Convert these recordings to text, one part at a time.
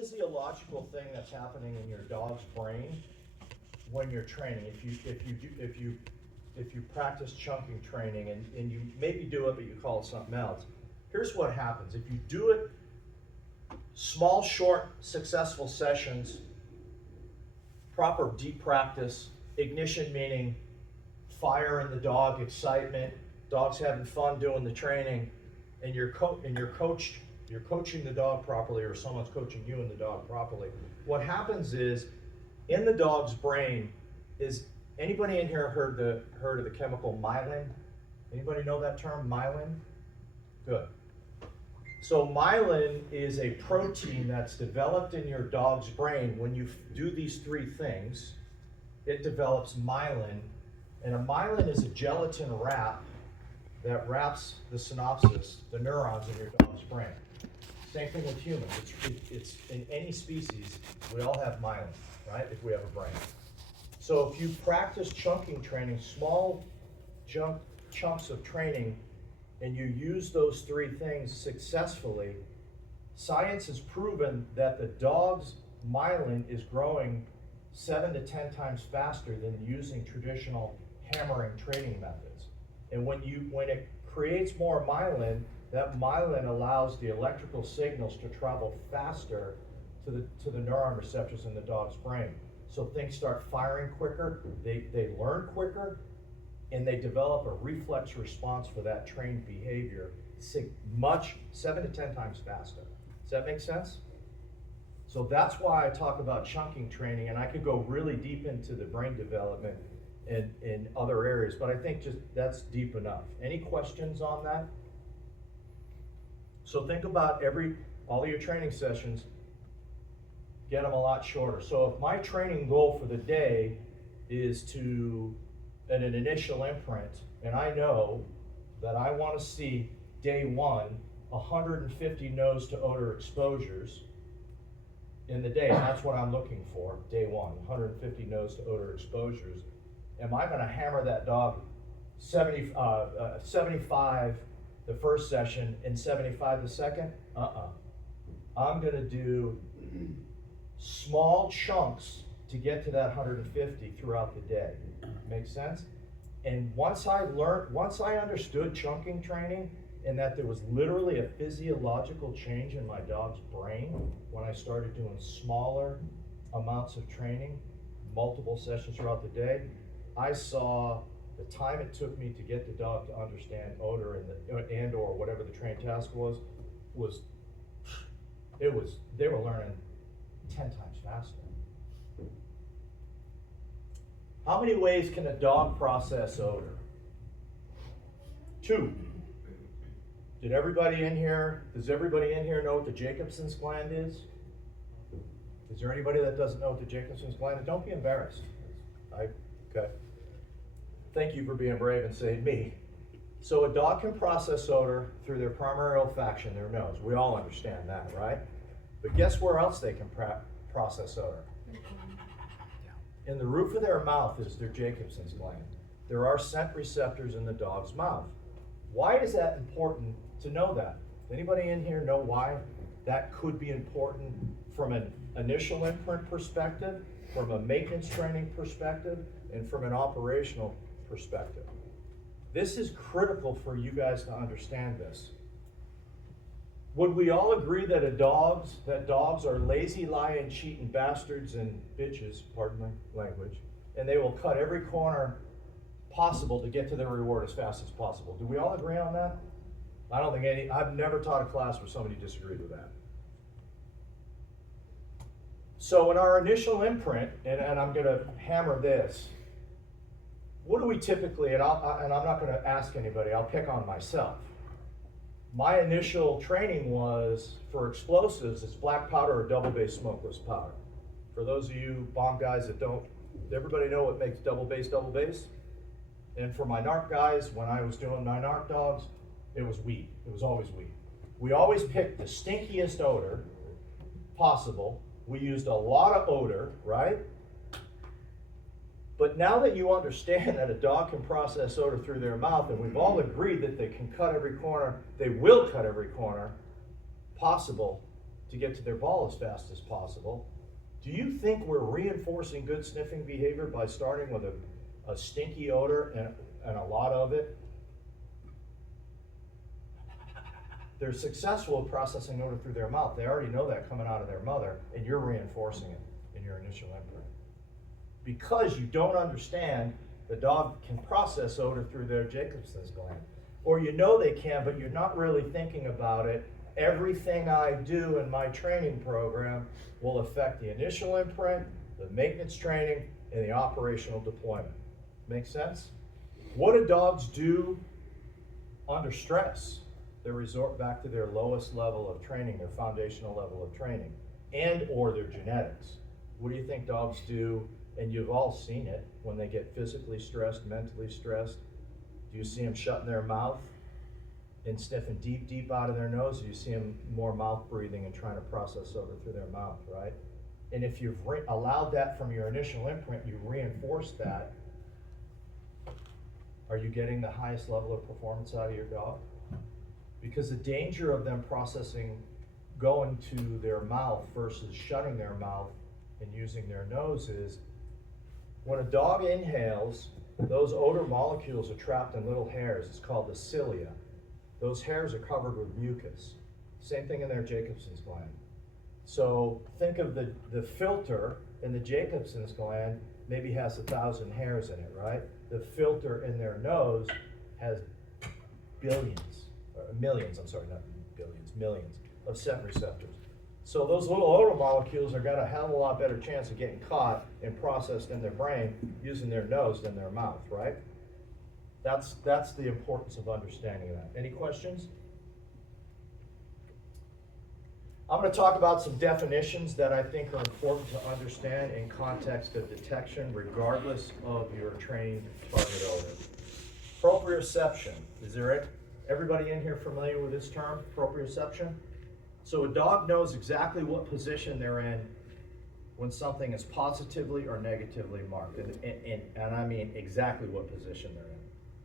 physiological thing that's happening in your dog's brain when you're training. If you practice chunking training and you maybe do it but you call it something else, here's what happens. If you do it small, short, successful sessions, proper deep practice, ignition meaning fire in the dog, excitement, dog's having fun doing the training, and you're coaching the dog properly, or someone's coaching you and the dog properly. What happens is, in the dog's brain, is anybody in here heard of the chemical myelin? Anybody know that term, myelin? Good. So myelin is a protein that's developed in your dog's brain. When you do these three things, it develops myelin, and a myelin is a gelatin wrap that wraps the synapses, the neurons in your dog's brain. Same thing with humans. It's in any species, we all have myelin, right, if we have a brain. So if you practice chunking training, small chunks of training, and you use those three things successfully, science has proven that the dog's myelin is growing 7 to 10 times faster than using traditional hammering training methods. And when it creates more myelin, that myelin allows the electrical signals to travel faster to the neuron receptors in the dog's brain. So things start firing quicker, they learn quicker, and they develop a reflex response for that trained behavior 7 to 10 times faster. Does that make sense? So that's why I talk about chunking training, and I could go really deep into the brain development in other areas, but I think just that's deep enough. Any questions on that? So think about all of your training sessions, get them a lot shorter. So if my training goal for the day is at an initial imprint, and I know that I want to see day one 150 nose to odor exposures in the day, and that's what I'm looking for, day one, 150 nose to odor exposures. Am I going to hammer that dog 75 the first session and 75 the second? I'm going to do small chunks to get to that 150 throughout the day. Make sense? And once I understood chunking training, and that there was literally a physiological change in my dog's brain when I started doing smaller amounts of training, multiple sessions throughout the day, I saw the time it took me to get the dog to understand odor and or whatever the trained task was they were learning 10 times faster. How many ways can a dog process odor? 2. Does everybody in here know what the Jacobson's gland is? Is there anybody that doesn't know what the Jacobson's gland is? Don't be embarrassed. Okay. Thank you for being brave and saying me. So a dog can process odor through their primary olfaction, their nose. We all understand that, right? But guess where else they can process odor? In the roof of their mouth is their Jacobson's gland. There are scent receptors in the dog's mouth. Why is that important to know that? Anybody in here know why that could be important from an initial imprint perspective, from a maintenance training perspective, and from an operational perspective? This is critical for you guys to understand this. Would we all agree that dogs are lazy, lying, cheating bastards and bitches, pardon my language, and they will cut every corner possible to get to their reward as fast as possible? Do we all agree on that? I've never taught a class where somebody disagreed with that. So in our initial imprint, and I'm going to hammer this, what do we typically, and I'm not going to ask anybody, I'll pick on myself. My initial training was, for explosives, it's black powder or double base smokeless powder. For those of you bomb guys that don't, everybody know what makes double base? And for my narc guys, when I was doing my narc dogs, it was weed. It was always weed. We always picked the stinkiest odor possible. We used a lot of odor, right? But now that you understand that a dog can process odor through their mouth, and we've all agreed that they can cut every corner, they will cut every corner possible to get to their ball as fast as possible. Do you think we're reinforcing good sniffing behavior by starting with a stinky odor and a lot of it? They're successful at processing odor through their mouth. They already know that coming out of their mother, and you're reinforcing it in your initial imprint. Because you don't understand the dog can process odor through their Jacobson's gland. Or you know they can, but you're not really thinking about it. Everything I do in my training program will affect the initial imprint, the maintenance training, and the operational deployment. Make sense? What do dogs do under stress? They resort back to their lowest level of training, their foundational level of training, and or their genetics. What do you think dogs do? And you've all seen it when they get physically stressed, mentally stressed. Do you see them shutting their mouth and sniffing deep, deep out of their nose? Or do you see them more mouth breathing and trying to process odor through their mouth, right? And if you've allowed that from your initial imprint, you reinforce that, are you getting the highest level of performance out of your dog? Because the danger of them processing going to their mouth versus shutting their mouth and using their nose is, when a dog inhales, those odor molecules are trapped in little hairs. It's called the cilia. Those hairs are covered with mucus. Same thing in their Jacobson's gland. So think of the filter in the Jacobson's gland maybe has 1,000 hairs in it, right? The filter in their nose has millions of scent receptors. So those little odor molecules are got a hell of a lot better chance of getting caught and processed in their brain using their nose than their mouth, right? That's the importance of understanding that. Any questions? I'm going to talk about some definitions that I think are important to understand in context of detection, regardless of your trained target odor. Proprioception. Is there everybody in here familiar with this term, proprioception? So a dog knows exactly what position they're in when something is positively or negatively marked, and I mean exactly what position they're in.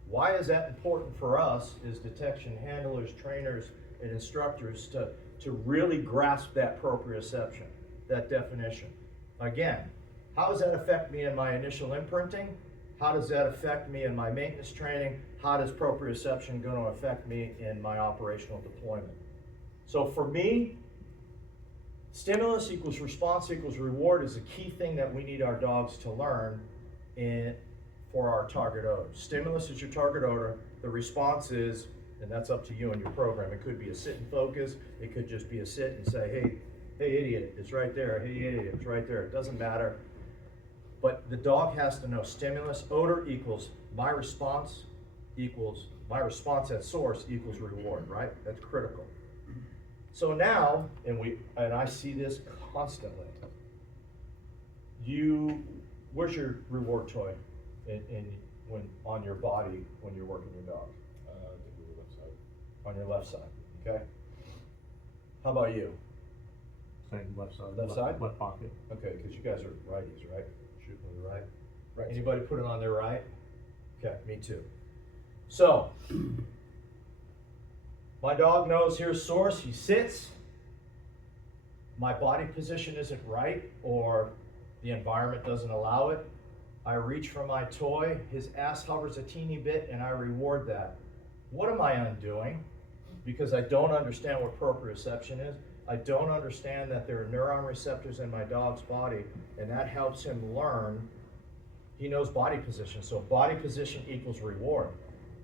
Why is that important for us as detection handlers, trainers, and instructors to really grasp that proprioception, that definition? Again, how does that affect me in my initial imprinting? How does that affect me in my maintenance training? How does proprioception going to affect me in my operational deployment? So for me, stimulus equals response equals reward is a key thing that we need our dogs to learn for our target odor. Stimulus is your target odor. The response is, and that's up to you and your program. It could be a sit and focus. It could just be a sit and say, hey idiot, it's right there. Hey idiot, it's right there. It doesn't matter. But the dog has to know stimulus, odor equals my response at source equals reward, right? That's critical. So now, and I see this constantly, where's your reward toy on your body when you're working your dog? I think we were left side. On your left side, okay? How about you? Same left side. Left side? Left pocket. Okay, because you guys are righties, right? Shooting with the right. Right. Anybody put it on their right? Okay, me too. So, my dog knows here's source, he sits. My body position isn't right, or the environment doesn't allow it. I reach for my toy, his ass hovers a teeny bit, and I reward that. What am I undoing? Because I don't understand what proprioception is. I don't understand that there are neuron receptors in my dog's body, and that helps him learn. He knows body position, so body position equals reward.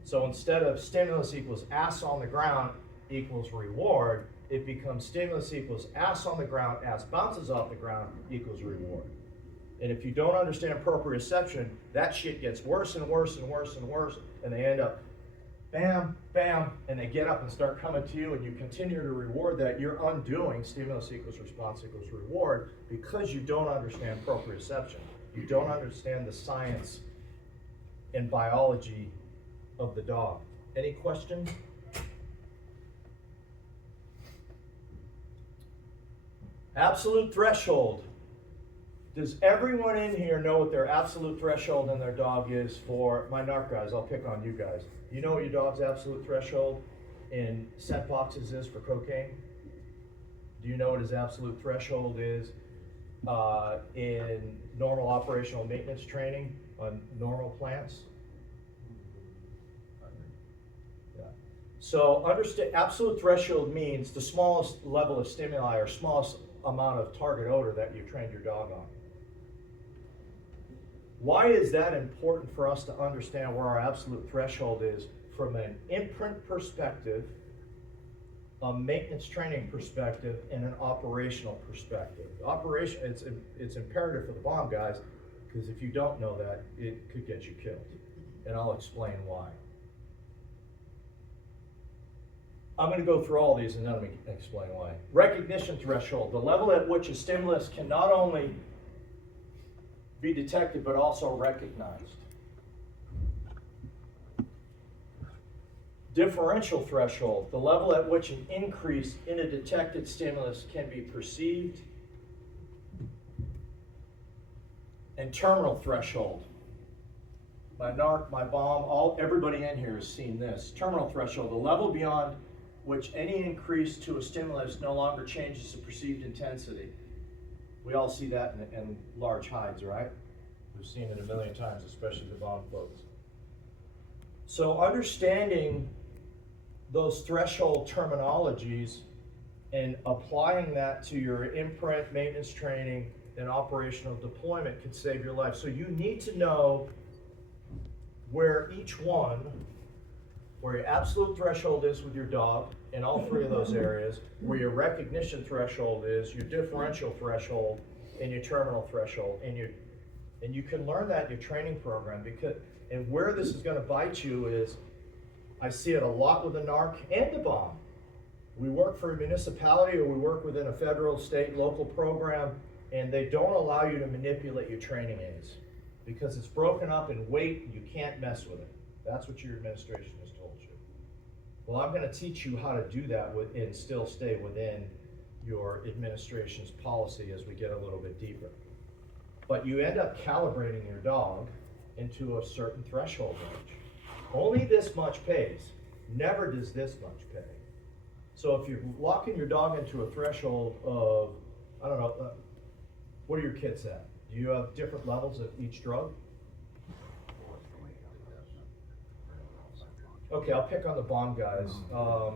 So instead of stimulus equals ass on the ground equals reward, it becomes stimulus equals ass on the ground, ass bounces off the ground equals reward. And if you don't understand proprioception, that shit gets worse and worse and worse and worse, and they end up bam, bam, and they get up and start coming to you, and you continue to reward that. You're undoing stimulus equals response equals reward because you don't understand proprioception. You don't understand the science and biology of the dog. Any questions? Absolute threshold. Does everyone in here know what their absolute threshold in their dog is for, my narc guys, I'll pick on you guys. You know what your dog's absolute threshold in scent boxes is for cocaine? Do you know what his absolute threshold is in normal operational maintenance training on normal plants? Yeah. So understand, absolute threshold means the smallest level of stimuli or smallest amount of target odor that you trained your dog on. Why is that important for us to understand where our absolute threshold is from an imprint perspective, a maintenance training perspective, and an operational perspective? It's imperative for the bomb guys, because if you don't know that, it could get you killed. And I'll explain why. I'm going to go through all these and then let me explain why. Recognition threshold, the level at which a stimulus can not only be detected but also recognized. Differential threshold, the level at which an increase in a detected stimulus can be perceived. And terminal threshold. My NARC, my bomb, everybody in here has seen this. Terminal threshold, the level beyond which any increase to a stimulus no longer changes the perceived intensity. We all see that in large hides, right? We've seen it a million times, especially the bomb folks. So understanding those threshold terminologies and applying that to your imprint, maintenance training, and operational deployment could save your life. So you need to know where each one, where your absolute threshold is with your dog in all three of those areas, where your recognition threshold is, your differential threshold, and your terminal threshold. And you can learn that in your training program, and where this is going to bite you is, I see it a lot with the NARC and the bomb. We work for a municipality or we work within a federal, state, local program, and they don't allow you to manipulate your training aids because it's broken up in weight and you can't mess with it. That's what your administration has told you. Well, I'm going to teach you how to do that and still stay within your administration's policy as we get a little bit deeper. But you end up calibrating your dog into a certain threshold range. Only this much pays. Never does this much pay. So if you're locking your dog into a threshold of, I don't know, what are your kits at? Do you have different levels of each drug? Okay, I'll pick on the bomb guys. A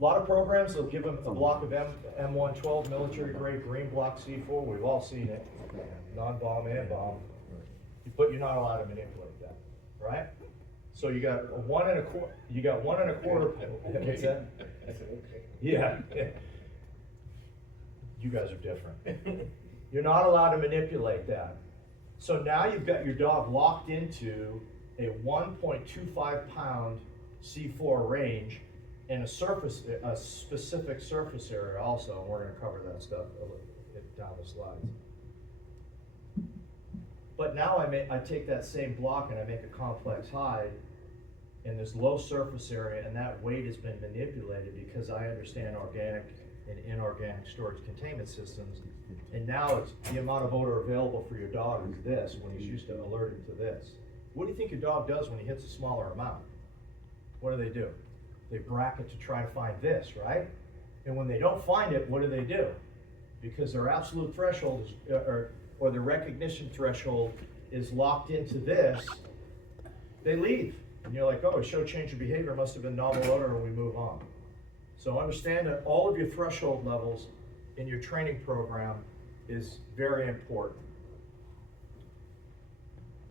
lot of programs, they'll give them a block of M112 military grade green block C4. We've all seen it, non-bomb and bomb. But you're not allowed to manipulate that, right? So you got a 1 1/4. You got 1 1/4. What's that? Yeah. You guys are different. You're not allowed to manipulate that. So now you've got your dog locked into a 1.25 pound C4 range and a specific surface area also, and we're going to cover that stuff down the slides. But now I take that same block and I make a complex hide, and there's low surface area, and that weight has been manipulated because I understand organic and inorganic storage containment systems. And now it's the amount of odor available for your dog is this when he's used to alerting to this. What do you think your dog does when he hits a smaller amount? What do? They bracket to try to find this, right? And when they don't find it, what do? Because their absolute threshold is, or the recognition threshold is locked into this, they leave. And you're like, oh, it showed change of behavior, must have been novel odor, and we move on. So understand that all of your threshold levels in your training program is very important.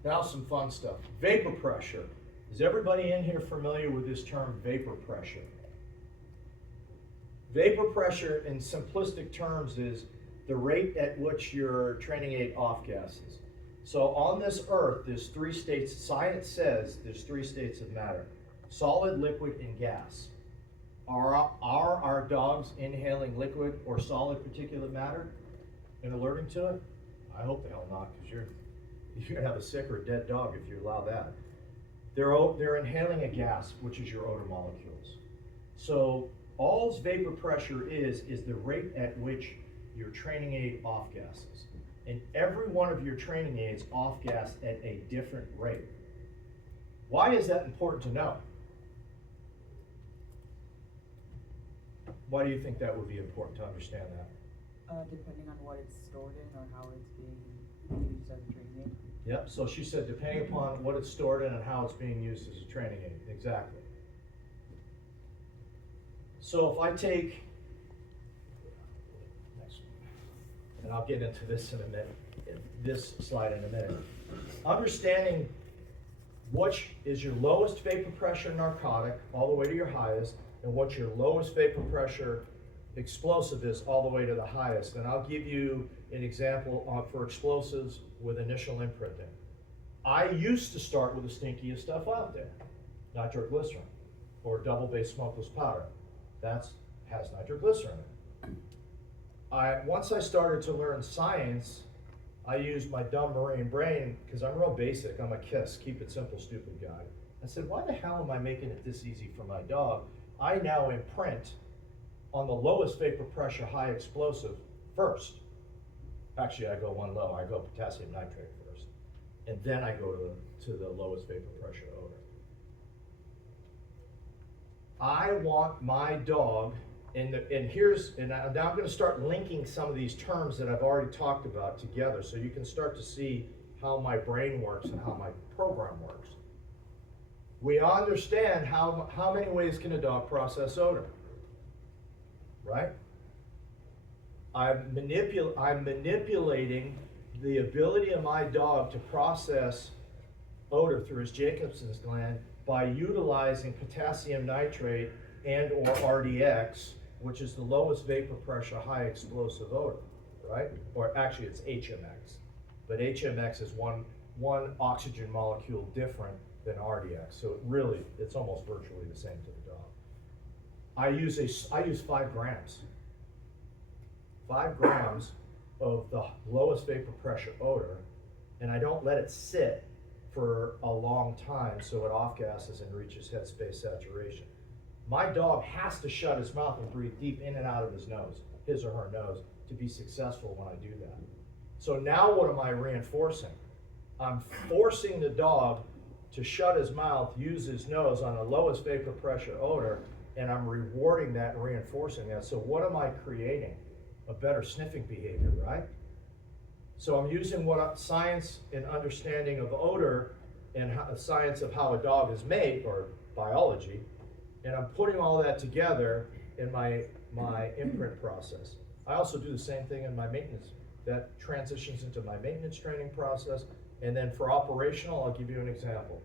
Now some fun stuff. Vapor pressure. Is everybody in here familiar with this term, vapor pressure? Vapor pressure in simplistic terms is the rate at which your training aid off-gases. So on this earth, there's 3 states, science says there's 3 states of matter: solid, liquid, and gas. Are our dogs inhaling liquid or solid particulate matter and alerting to it? I hope the hell not, because you're gonna have a sick or dead dog if you allow that. They're inhaling a gas, which is your odor molecules. So all vapor pressure is the rate at which your training aid off-gases. And every one of your training aids off-gas at a different rate. Why is that important to know? Why do you think that would be important to understand that? Depending on what it's stored in or how it's being used as a training aid. Yep, so she said depending upon what it's stored in and how it's being used as a training aid, exactly. So if I take, next one, and I'll get into this in a minute, this slide in a minute. Understanding which is your lowest vapor pressure narcotic all the way to your highest, and what your lowest vapor pressure explosive is all the way to the highest. And I'll give you an example for explosives with initial imprinting. I used to start with the stinkiest stuff out there, nitroglycerin, or double base smokeless powder. That has nitroglycerin in it. Once I started to learn science, I used my dumb marine brain, because I'm real basic, I'm a KISS, keep it simple, stupid guy. I said, why the hell am I making it this easy for my dog? I now imprint on the lowest vapor pressure high explosive first. Actually, I go one low, I go potassium nitrate first. And then I go to the lowest vapor pressure odor. I want my dog, and now I'm gonna start linking some of these terms that I've already talked about together so you can start to see how my brain works and how my program works. We understand how many ways can a dog process odor, right? I'm manipulating the ability of my dog to process odor through his Jacobson's gland by utilizing potassium nitrate and or RDX, which is the lowest vapor pressure high explosive odor, right? Or actually it's HMX, but HMX is one oxygen molecule different than RDX, so it's almost virtually the same to the dog. I use 5 grams. 5 grams of the lowest vapor pressure odor, and I don't let it sit for a long time so it off gases and reaches headspace saturation. My dog has to shut his mouth and breathe deep in and out of his nose, his or her nose, to be successful when I do that. So now what am I reinforcing? I'm forcing the dog to shut his mouth, use his nose on the lowest vapor pressure odor, and I'm rewarding that and reinforcing that. So what am I creating? A better sniffing behavior, right? So I'm using science and understanding of odor and science of how a dog is made, or biology, and I'm putting all that together in my imprint process. I also do the same thing in my maintenance. That transitions into my maintenance training process. And then for operational, I'll give you an example.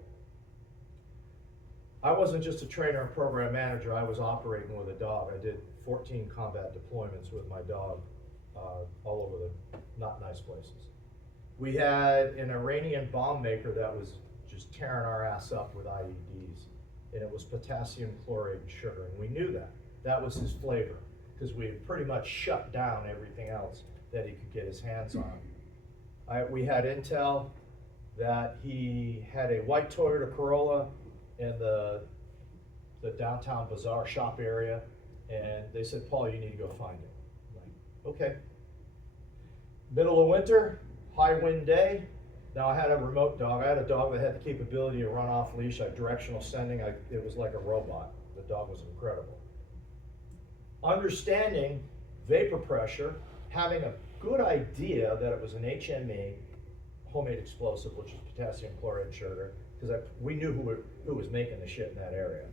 I wasn't just a trainer and program manager, I was operating with a dog. I did 14 combat deployments with my dog all over the not nice places. We had an Iranian bomb maker that was just tearing our ass up with IEDs, and it was potassium chloride and sugar, and we knew that. That was his flavor, because we had pretty much shut down everything else that he could get his hands on. We had intel that he had a white Toyota Corolla in the downtown bazaar shop area, and they said, Paul, you need to go find it. I'm like, okay. Middle of winter, high wind day. Now I had a remote dog. I had a dog that had the capability to run off leash, directional sending. It was like a robot. The dog was incredible. Understanding vapor pressure, having a good idea that it was an HME, homemade explosive, which is potassium chloride and sugar, because we knew who was making the shit in that area.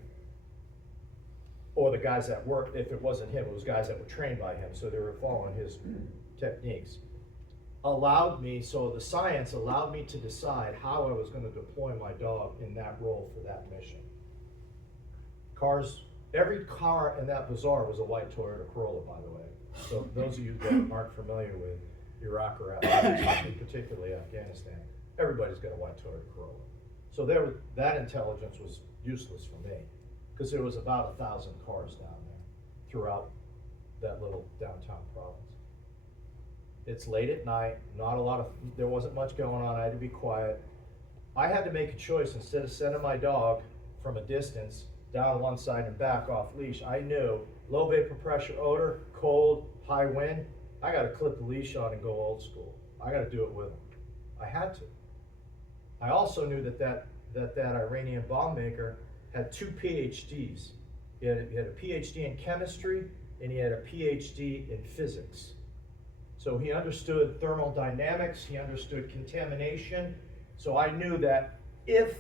Or the guys that worked, if it wasn't him, it was guys that were trained by him, so they were following his techniques. So the science allowed me to decide how I was going to deploy my dog in that role for that mission. Every car in that bazaar was a white Toyota Corolla, by the way. So those of you that aren't familiar with Iraq or Afghanistan, particularly Afghanistan, everybody's got a white Toyota Corolla. So that intelligence was useless for me, because there was about 1,000 cars down there throughout that little downtown province. It's late at night, there wasn't much going on, I had to be quiet. I had to make a choice. Instead of sending my dog from a distance down one side and back off leash, I knew low vapor pressure odor, cold, high wind, I gotta clip the leash on and go old school. I gotta do it with him. I had to. I also knew that Iranian bomb maker had 2 PhDs. He had a PhD in chemistry and he had a PhD in physics. So he understood thermodynamics, he understood contamination. So I knew that if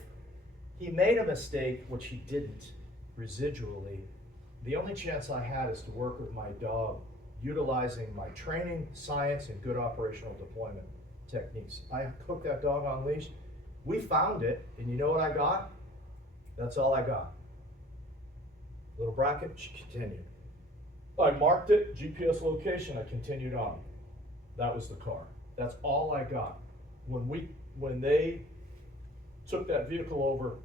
he made a mistake, which he didn't residually, the only chance I had is to work with my dog utilizing my training, science, and good operational deployment techniques. I hooked that dog on leash. We found it, and you know what I got? That's all I got. Little bracket, continued. I marked it, GPS location, I continued on. That was the car. That's all I got. When they took that vehicle over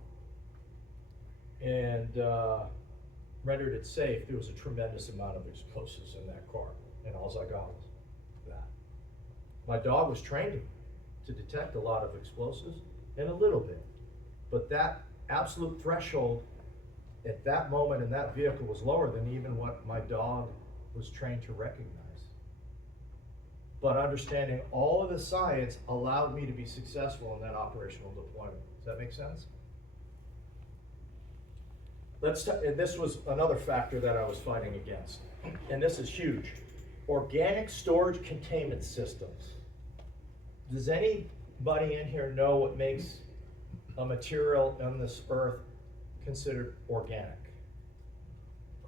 and rendered it safe, there was a tremendous amount of explosives in that car, and all I got was that. My dog was trained to detect a lot of explosives, and a little bit, but that absolute threshold at that moment in that vehicle was lower than even what my dog was trained to recognize. But understanding all of the science allowed me to be successful in that operational deployment. Does that make sense? And this was another factor that I was fighting against, and this is huge. Organic storage containment systems. Does anybody in here know what makes a material on this earth considered organic?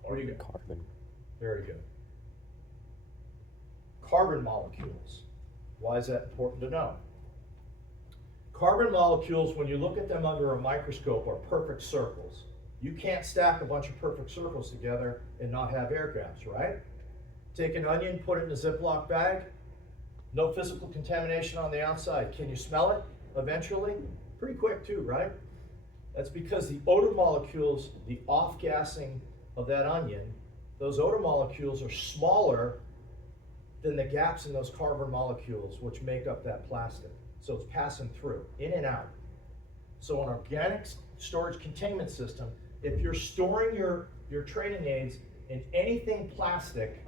What do you got? Carbon. Very good. Carbon molecules. Why is that important to know? Carbon molecules, when you look at them under a microscope, are perfect circles. You can't stack a bunch of perfect circles together and not have air gaps, right? Take an onion, put it in a Ziploc bag, no physical contamination on the outside. Can you smell it eventually? Pretty quick too, right? That's because the odor molecules, the off-gassing of that onion, those odor molecules are smaller than the gaps in those carbon molecules which make up that plastic. So it's passing through, in and out. So an organic storage containment system, if you're storing your training aids in anything plastic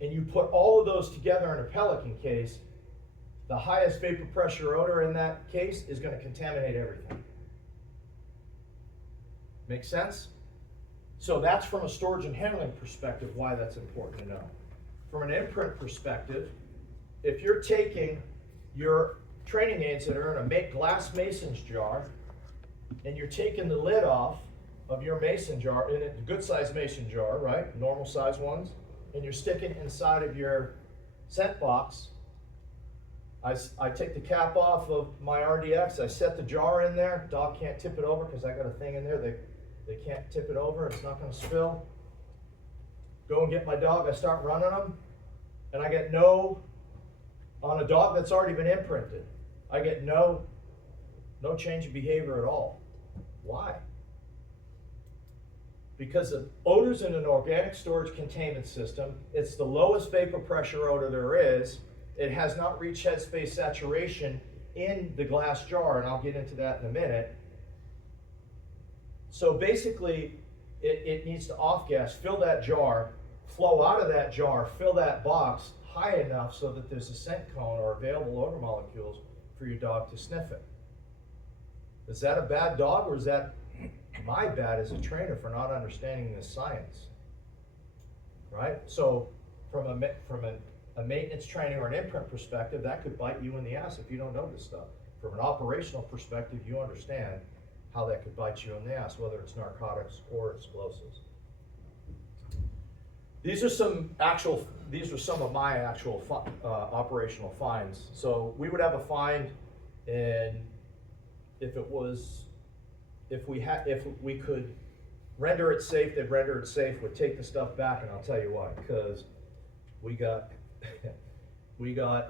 and you put all of those together in a Pelican case, the highest vapor pressure odor in that case is going to contaminate everything. Make sense? So that's from a storage and handling perspective why that's important to know. From an imprint perspective, if you're taking your training aids that are in a glass mason's jar and you're taking the lid off of your mason jar, in a good sized mason jar, right? Normal size ones, and you're sticking inside of your scent box, I take the cap off of my RDX, I set the jar in there, dog can't tip it over because I got a thing in there, they can't tip it over, it's not gonna spill. Go and get my dog, I start running them, and I get on a dog that's already been imprinted, I get no change of behavior at all. Why? Because the odors in an organic storage containment system, it's the lowest vapor pressure odor there is. It has not reached headspace saturation in the glass jar, and I'll get into that in a minute. So basically, it needs to off-gas, fill that jar, flow out of that jar, fill that box high enough so that there's a scent cone or available odor molecules for your dog to sniff it. Is that a bad dog, or is that my bad as a trainer for not understanding this science? Right? So from a maintenance training or an imprint perspective, that could bite you in the ass if you don't know this stuff. From an operational perspective, you understand how that could bite you in the ass, whether it's narcotics or explosives. These are some of my actual operational finds. So we would have a find, and if we could render it safe, they'd render it safe, would take the stuff back, and I'll tell you why, because we got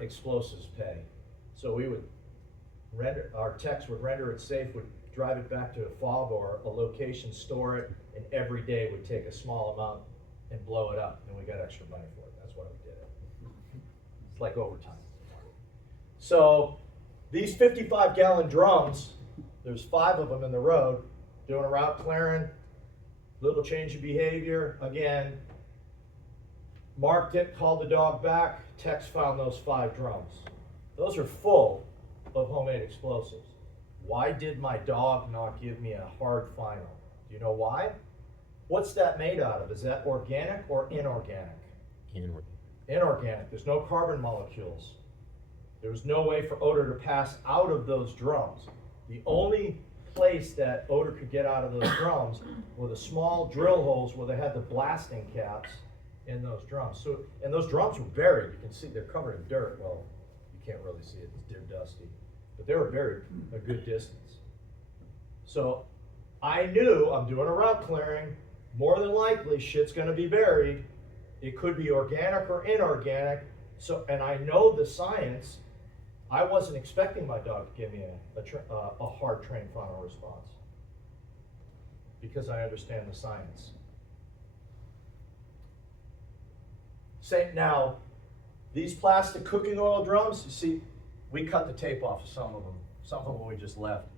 explosives pay. So our techs would render it safe, would drive it back to a fob or a location, store it, and every day would take a small amount and blow it up, and we got extra money for it. That's why we did it. It's like overtime. So these 55-gallon drums, there's 5 of them in the road, doing a route clearing, little change of behavior. Again, marked it, called the dog back, techs found those 5 drums. Those are full of homemade explosives. Why did my dog not give me a hard final? Do you know why? What's that made out of? Is that organic or inorganic? Inorganic. There's no carbon molecules. There's no way for odor to pass out of those drums. The only place that odor could get out of those drums were the small drill holes where they had the blasting caps in those drums. So, and those drums were buried. You can see they're covered in dirt. Well, you can't really see it. They're dusty. But they were buried a good distance. So I knew I'm doing a route clearing. More than likely, shit's going to be buried. It could be organic or inorganic. So, and I know the science. I wasn't expecting my dog to give me a hard trained final response because I understand the science. Now, these plastic cooking oil drums, you see, we cut the tape off of some of them we just left.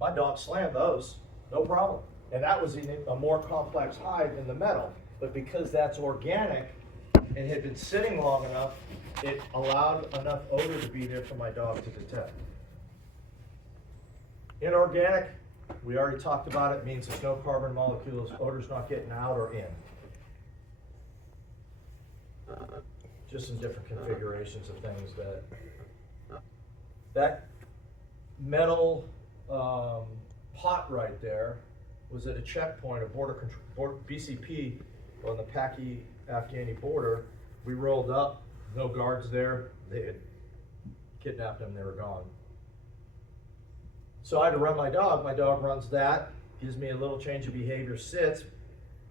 My dog slammed those, no problem. And that was a more complex hide than the metal. But because that's organic and had been sitting long enough, it allowed enough odor to be there for my dog to detect. Inorganic, we already talked about it, means there's no carbon molecules, odor's not getting out or in. Just some different configurations of things that metal pot right there was at a checkpoint, a border control, BCP on the Paki-Afghani border. We rolled up, no guards there. They had kidnapped them, they were gone. So I had to run my dog. My dog runs that, gives me a little change of behavior, sits,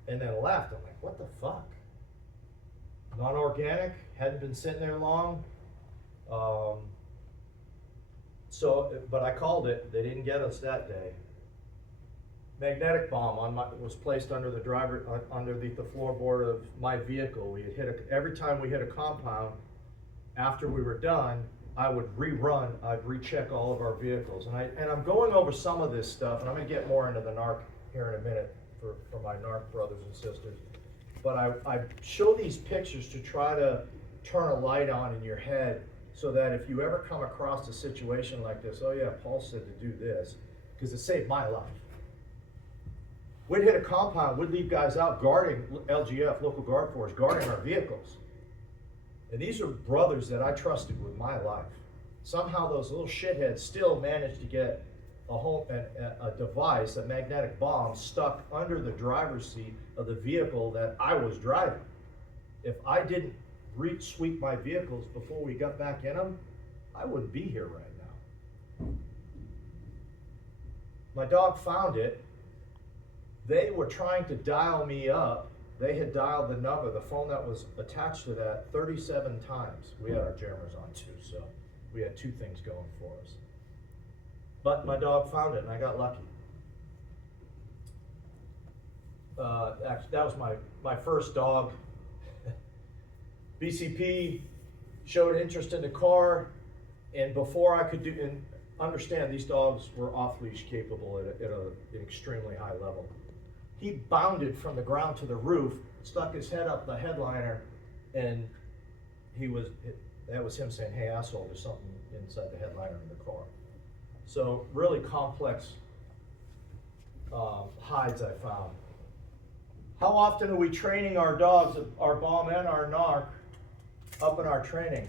and then left. I'm like, what the fuck? Non-organic, hadn't been sitting there long. But I called it, they didn't get us that day. Magnetic bomb was placed under the underneath the floorboard of my vehicle. We had every time we hit a compound, after we were done, I'd recheck all of our vehicles. And I'm going over some of this stuff, and I'm gonna get more into the NARC here in a minute for my NARC brothers and sisters. But I show these pictures to try to turn a light on in your head so that if you ever come across a situation like this, oh yeah, Paul said to do this, because it saved my life. We'd hit a compound, we'd leave guys out guarding, LGF, local guard force, guarding our vehicles. And these are brothers that I trusted with my life. Somehow those little shitheads still managed to get a device, a magnetic bomb, stuck under the driver's seat of the vehicle that I was driving. If I didn't sweep my vehicles before we got back in them, I wouldn't be here right now. My dog found it. They were trying to dial me up. They had dialed the number, the phone that was attached to that, 37 times. We had our jammers on too, so we had two things going for us. But my dog found it and I got lucky. Actually, that was my first dog. BCP showed interest in the car, and before I could understand, these dogs were off-leash capable at an extremely high level. He bounded from the ground to the roof, stuck his head up the headliner, and that was him saying, hey asshole, there's something inside the headliner in the car. So really complex hides I found. How often are we training our dogs, our bomb and our NARC, up in our training?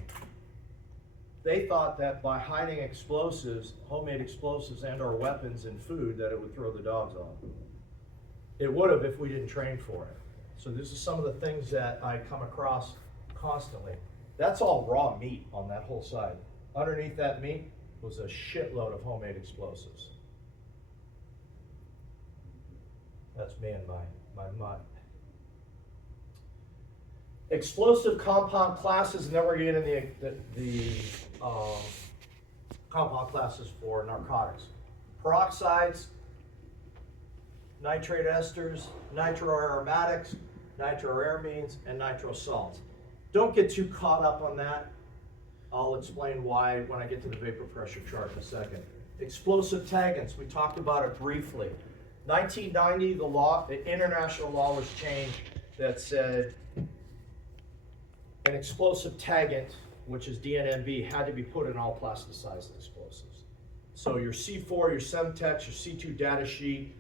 They thought that by hiding explosives, homemade explosives and or weapons in food, that it would throw the dogs off. It would have if we didn't train for it. So this is some of the things that I come across constantly. That's all raw meat on that whole side. Underneath that meat was a shitload of homemade explosives. That's me and my mutt. Explosive compound classes, and then we're getting the compound classes for narcotics. Peroxides, nitrate esters, nitroaromatics, nitroaramines, and nitrosalts. Don't get too caught up on that. I'll explain why when I get to the vapor pressure chart in a second. Explosive tagans, we talked about it briefly. 1990, the international law was changed that said an explosive tagant, which is DNMB, had to be put in all plasticized explosives. So your C4, your Semtex, your C2 data sheet,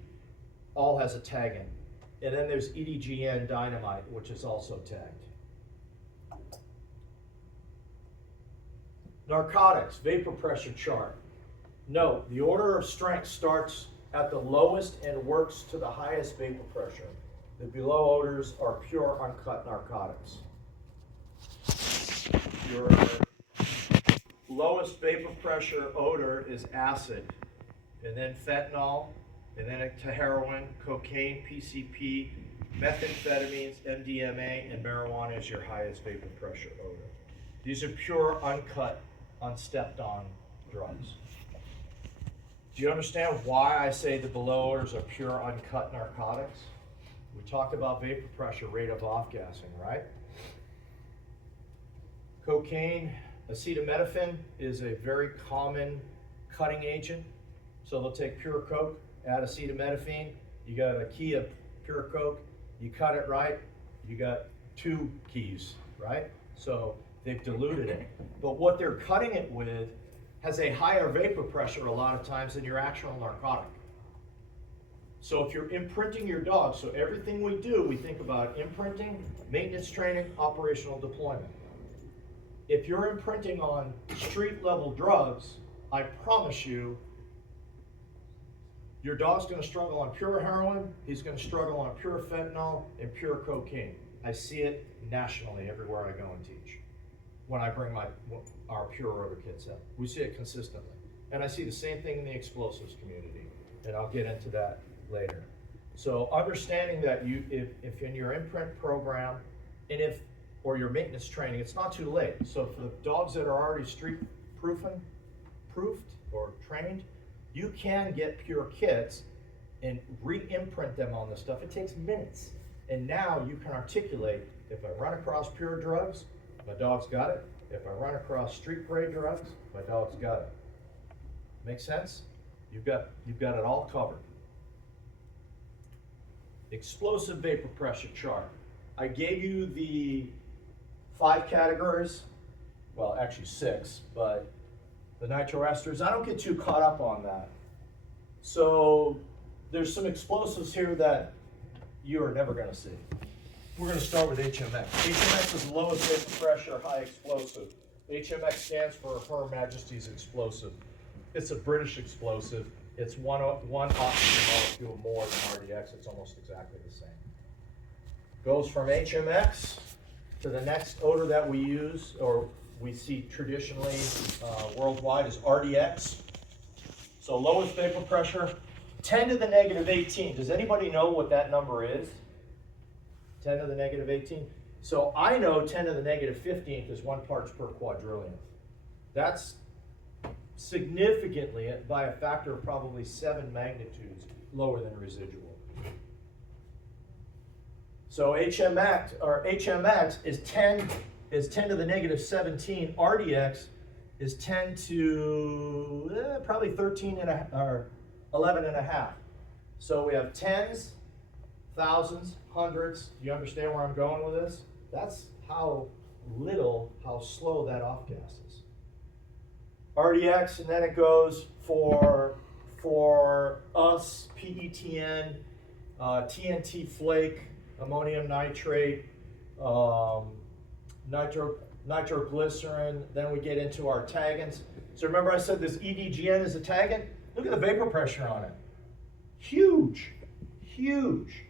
all has a tagant. And then there's EDGN dynamite, which is also tagged. Narcotics, vapor pressure chart. Note, the order of strength starts at the lowest and works to the highest vapor pressure. The below odors are pure uncut narcotics. Your lowest vapor pressure odor is acid, and then fentanyl, and then to heroin, cocaine, PCP, methamphetamines, MDMA, and marijuana is your highest vapor pressure odor. These are pure, uncut, unstepped on drugs. Do you understand why I say the below odors are pure, uncut narcotics? We talked about vapor pressure, rate of off-gassing, right? Cocaine, acetaminophen is a very common cutting agent. So they'll take pure coke, add acetaminophen, you got a key of pure coke, you cut it right, you got 2 keys, right? So they've diluted it. But what they're cutting it with has a higher vapor pressure a lot of times than your actual narcotic. So if you're imprinting your dog, so everything we do, we think about imprinting, maintenance training, operational deployment. If you're imprinting on street level drugs, I promise you, your dog's gonna struggle on pure heroin, he's gonna struggle on pure fentanyl and pure cocaine. I see it nationally everywhere I go and teach. When I bring our pure odor kits in, we see it consistently. And I see the same thing in the explosives community, and I'll get into that later. So understanding that if in your imprint program, or your maintenance training, it's not too late. So for the dogs that are already street proofed or trained, you can get pure kits and re-imprint them on this stuff. It takes minutes. And now you can articulate, if I run across pure drugs, my dog's got it. If I run across street grade drugs, my dog's got it. Make sense? You've got it all covered. Explosive vapor pressure chart. I gave you the 5 categories, well actually 6, but the nitroesters, I don't get too caught up on that. So there's some explosives here that you are never gonna see. We're gonna start with HMX. HMX is the lowest vapor pressure, high explosive. HMX stands for Her Majesty's Explosive. It's a British explosive. It's one oxygen molecule more than RDX. It's almost exactly the same. Goes from HMX to the next odor that we use, or we see traditionally worldwide, is RDX. So lowest vapor pressure, 10 to the negative 18. Does anybody know what that number is? 10 to the negative 18? So I know 10 to the negative 15th is 1 parts per quadrillion. That's significantly, by a factor of probably 7 magnitudes, lower than residual. So HMX is 10 to the negative 17. RDX is 10 to probably 13 and or 11 and a half. So we have tens, thousands, hundreds. Do you understand where I'm going with this? That's how slow that off gas is. RDX, and then it goes for us, PETN, TNT flake, ammonium nitrate, nitroglycerin, then we get into our taggants. So remember I said this EDGN is a taggant? Look at the vapor pressure on it. Huge, huge.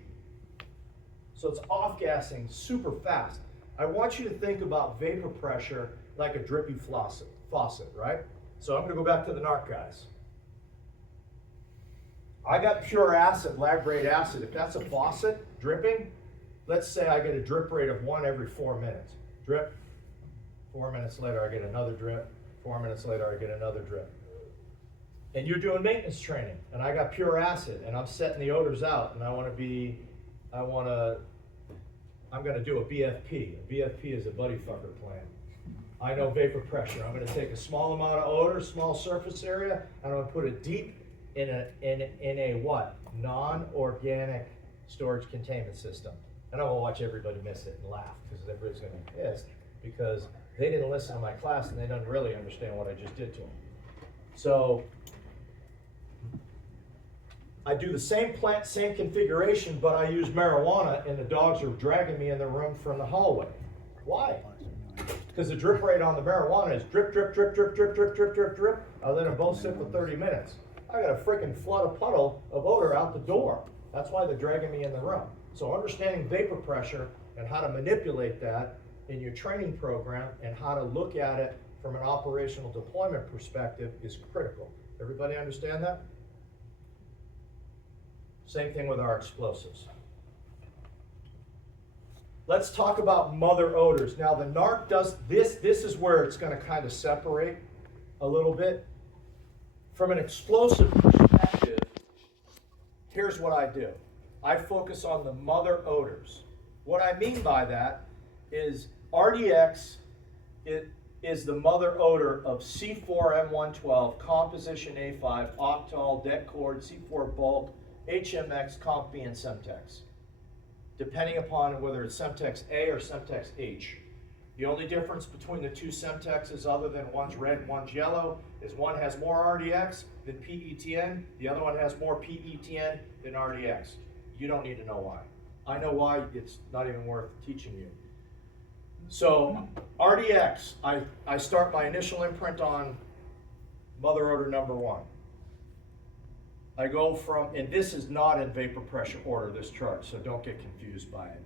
So it's off-gassing super fast. I want you to think about vapor pressure like a drippy faucet, right? So I'm gonna go back to the NARC guys. I got pure acid, lab-grade acid. If that's a faucet dripping, let's say I get a drip rate of 1 every 4 minutes. Drip, 4 minutes later I get another drip, 4 minutes later I get another drip. And you're doing maintenance training, and I got pure acid, and I'm setting the odors out, and I'm gonna do a BFP. A BFP is a buddy fucker plan. I know vapor pressure. I'm gonna take a small amount of odor, small surface area, and I'm gonna put it deep in a what? Non-organic storage containment system. And I'm gonna watch everybody miss it and laugh, because everybody's gonna be pissed, because they didn't listen to my class and they don't really understand what I just did to them. So I do the same plant, same configuration, but I use marijuana and the dogs are dragging me in the room from the hallway. Why? Because the drip rate on the marijuana is drip, drip, drip, drip, drip, drip, drip, drip, drip. I let them both sit for 30 minutes. I got a freaking flood of puddle of odor out the door. That's why they're dragging me in the room. So understanding vapor pressure and how to manipulate that in your training program and how to look at it from an operational deployment perspective is critical. Everybody understand that? Same thing with our explosives. Let's talk about mother odors. Now the NARC does this is where it's going to kind of separate a little bit. From an explosive perspective, here's what I do. I focus on the mother odors. What I mean by that is RDX is the mother odor of C4M112, Composition A5, Octal, Detcord, C4 Bulk, HMX, Comp B, and Semtex, depending upon whether it's Semtex A or Semtex H. The only difference between the two Semtexes, other than one's red and one's yellow, is one has more RDX than PETN, the other one has more PETN than RDX. You don't need to know why. I know why, it's not even worth teaching you. So RDX, I start my initial imprint on mother odor number 1. I go from, and this is not in vapor pressure order, this chart, so don't get confused by it.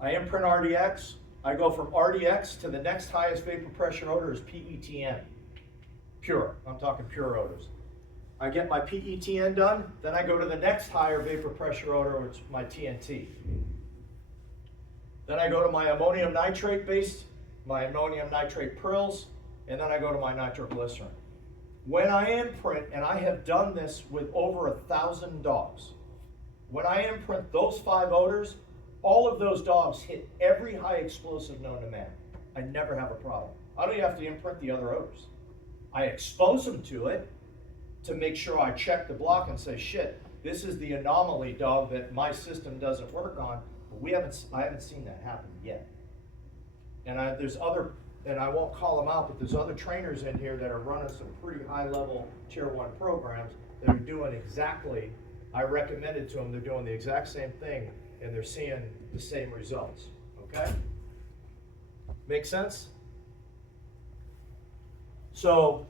I imprint RDX, I go from RDX to the next highest vapor pressure odor is PETN. Pure, I'm talking pure odors. I get my PETN done, then I go to the next higher vapor pressure odor, which is my TNT. Then I go to my ammonium nitrate based, my ammonium nitrate prills, and then I go to my nitroglycerin. When I imprint, and I have done this with over 1,000 dogs, when I imprint those 5 odors, all of those dogs hit every high explosive known to man. I never have a problem. I don't even have to imprint the other odors. I expose them to it to make sure I check the block and say, shit, this is the anomaly dog that my system doesn't work on. But I haven't seen that happen yet. And there's other, and I won't call them out, but there's other trainers in here that are running some pretty high level tier 1 programs that are doing exactly, I recommended to them, they're doing the exact same thing and they're seeing the same results, okay? Make sense? So,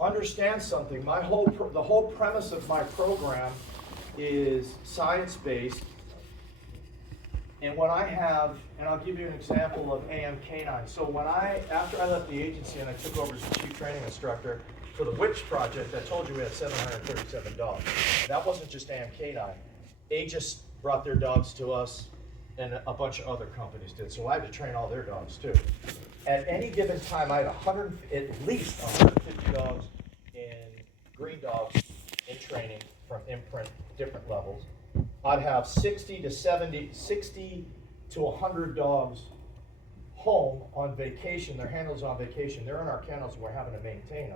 understand something, the whole premise of my program is science-based. And when I have, and I'll give you an example of AM Canine. So after I left the agency and I took over as the chief training instructor for the WIPS project, I told you we had 737 dogs. That wasn't just AM Canine. Aegis brought their dogs to us and a bunch of other companies did. So I had to train all their dogs too. At any given time, I had at least 150 dogs in green dogs in training from imprint, different levels. I'd have 60 to 100 dogs home on vacation. Their handlers on vacation. They're in our kennels and we're having to maintain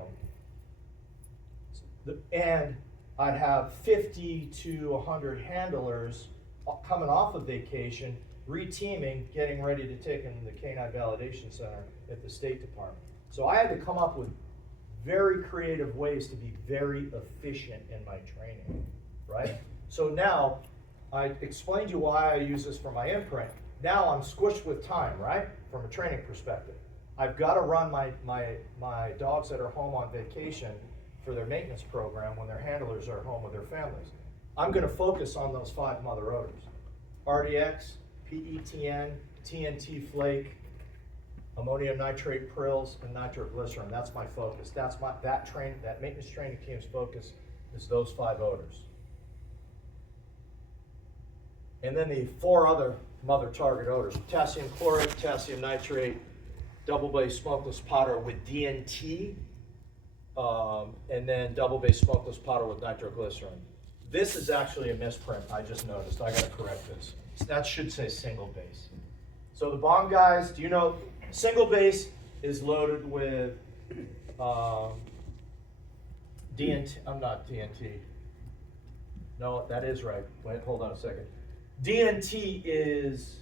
them. And I'd have 50 to 100 handlers coming off of vacation, reteaming, getting ready to take them to the Canine Validation Center at the State Department. So I had to come up with very creative ways to be very efficient in my training, right? So now, I explained to you why I use this for my imprint. Now I'm squished with time, right? From a training perspective. I've got to run my dogs that are home on vacation for their maintenance program when their handlers are home with their families. I'm going to focus on those 5 mother odors. RDX, PETN, TNT flake, ammonium nitrate prills, and nitroglycerin. That's my focus. That maintenance training team's focus is those 5 odors. And then the 4 other mother target odors: potassium chlorate, potassium nitrate, double base smokeless powder with DNT, and then double base smokeless powder with nitroglycerin. This is actually a misprint, I just noticed. I gotta correct this. That should say single base. So the bomb guys, do you know, single base is loaded with DNT, I'm not DNT. No, that is right. Wait, hold on a second. DNT is,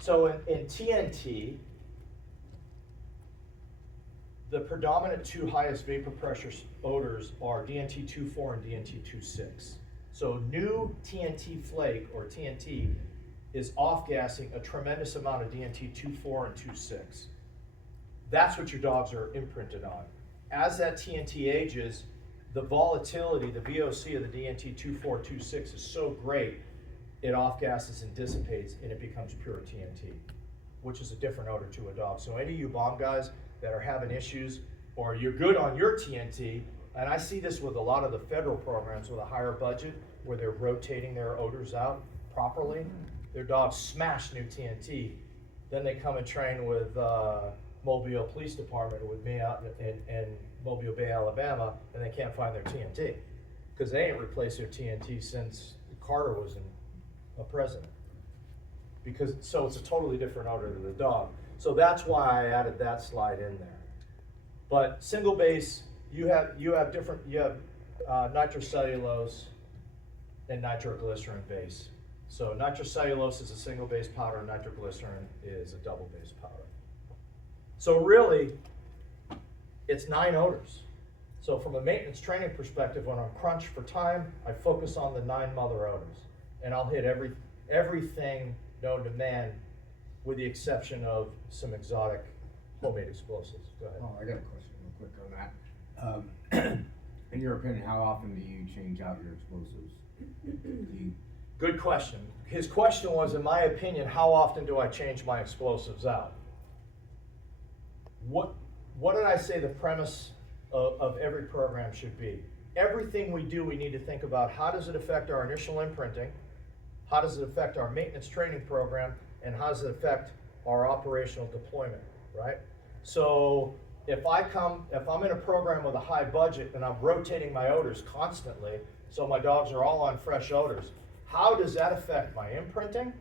so in TNT, the predominant 2 highest vapor pressure odors are DNT 2.4 and DNT 2.6. So new TNT flake or TNT is off-gassing a tremendous amount of DNT 2,4 and 2,6. That's what your dogs are imprinted on. As that TNT ages, the volatility, the VOC of the DNT 2,4, 2,6 is so great, it off-gasses and dissipates and it becomes pure TNT, which is a different odor to a dog. So any of you bomb guys that are having issues, or you're good on your TNT, and I see this with a lot of the federal programs with a higher budget where they're rotating their odors out properly, their dogs smash new TNT, then they come and train with Mobile Police Department with me out in Mobile Bay, Alabama, and they can't find their TNT because they ain't replaced their TNT since Carter was a president. So it's a totally different odor to the dog. So that's why I added that slide in there. But single base, you have nitrocellulose and nitroglycerin base. So nitrocellulose is a single base powder, nitroglycerin is a double base powder. So really, it's 9 odors. So from a maintenance training perspective, when I'm crunched for time, I focus on the 9 mother odors. And I'll hit everything known to man with the exception of some exotic homemade explosives. Go ahead. Oh, I got a question real quick on that. In your opinion, how often do you change out your explosives? Do you, Good question. His question was, in my opinion, how often do I change my explosives out? What did I say the premise of every program should be? Everything we do, we need to think about how does it affect our initial imprinting, how does it affect our maintenance training program, and how does it affect our operational deployment, right? So if I'm in a program with a high budget and I'm rotating my odors constantly, so my dogs are all on fresh odors, how does that affect my imprinting?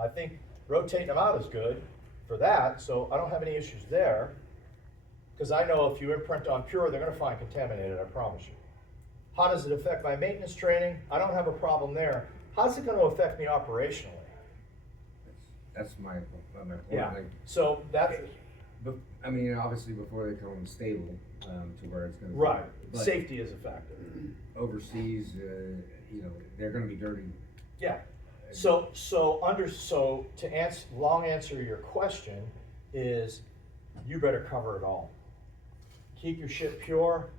I think rotating them out is good for that, so I don't have any issues there. Because I know if you imprint on pure, they're gonna find contaminated, I promise you. How does it affect my maintenance training? I don't have a problem there. How's it gonna affect me operationally? that's my point. Yeah, Like, so that's, but, I mean, obviously before they come stable, to where it's gonna be. right, But safety is a factor. overseas, they're gonna be dirty. Yeah, so to answer your question is, you better cover it all. Keep your shit pure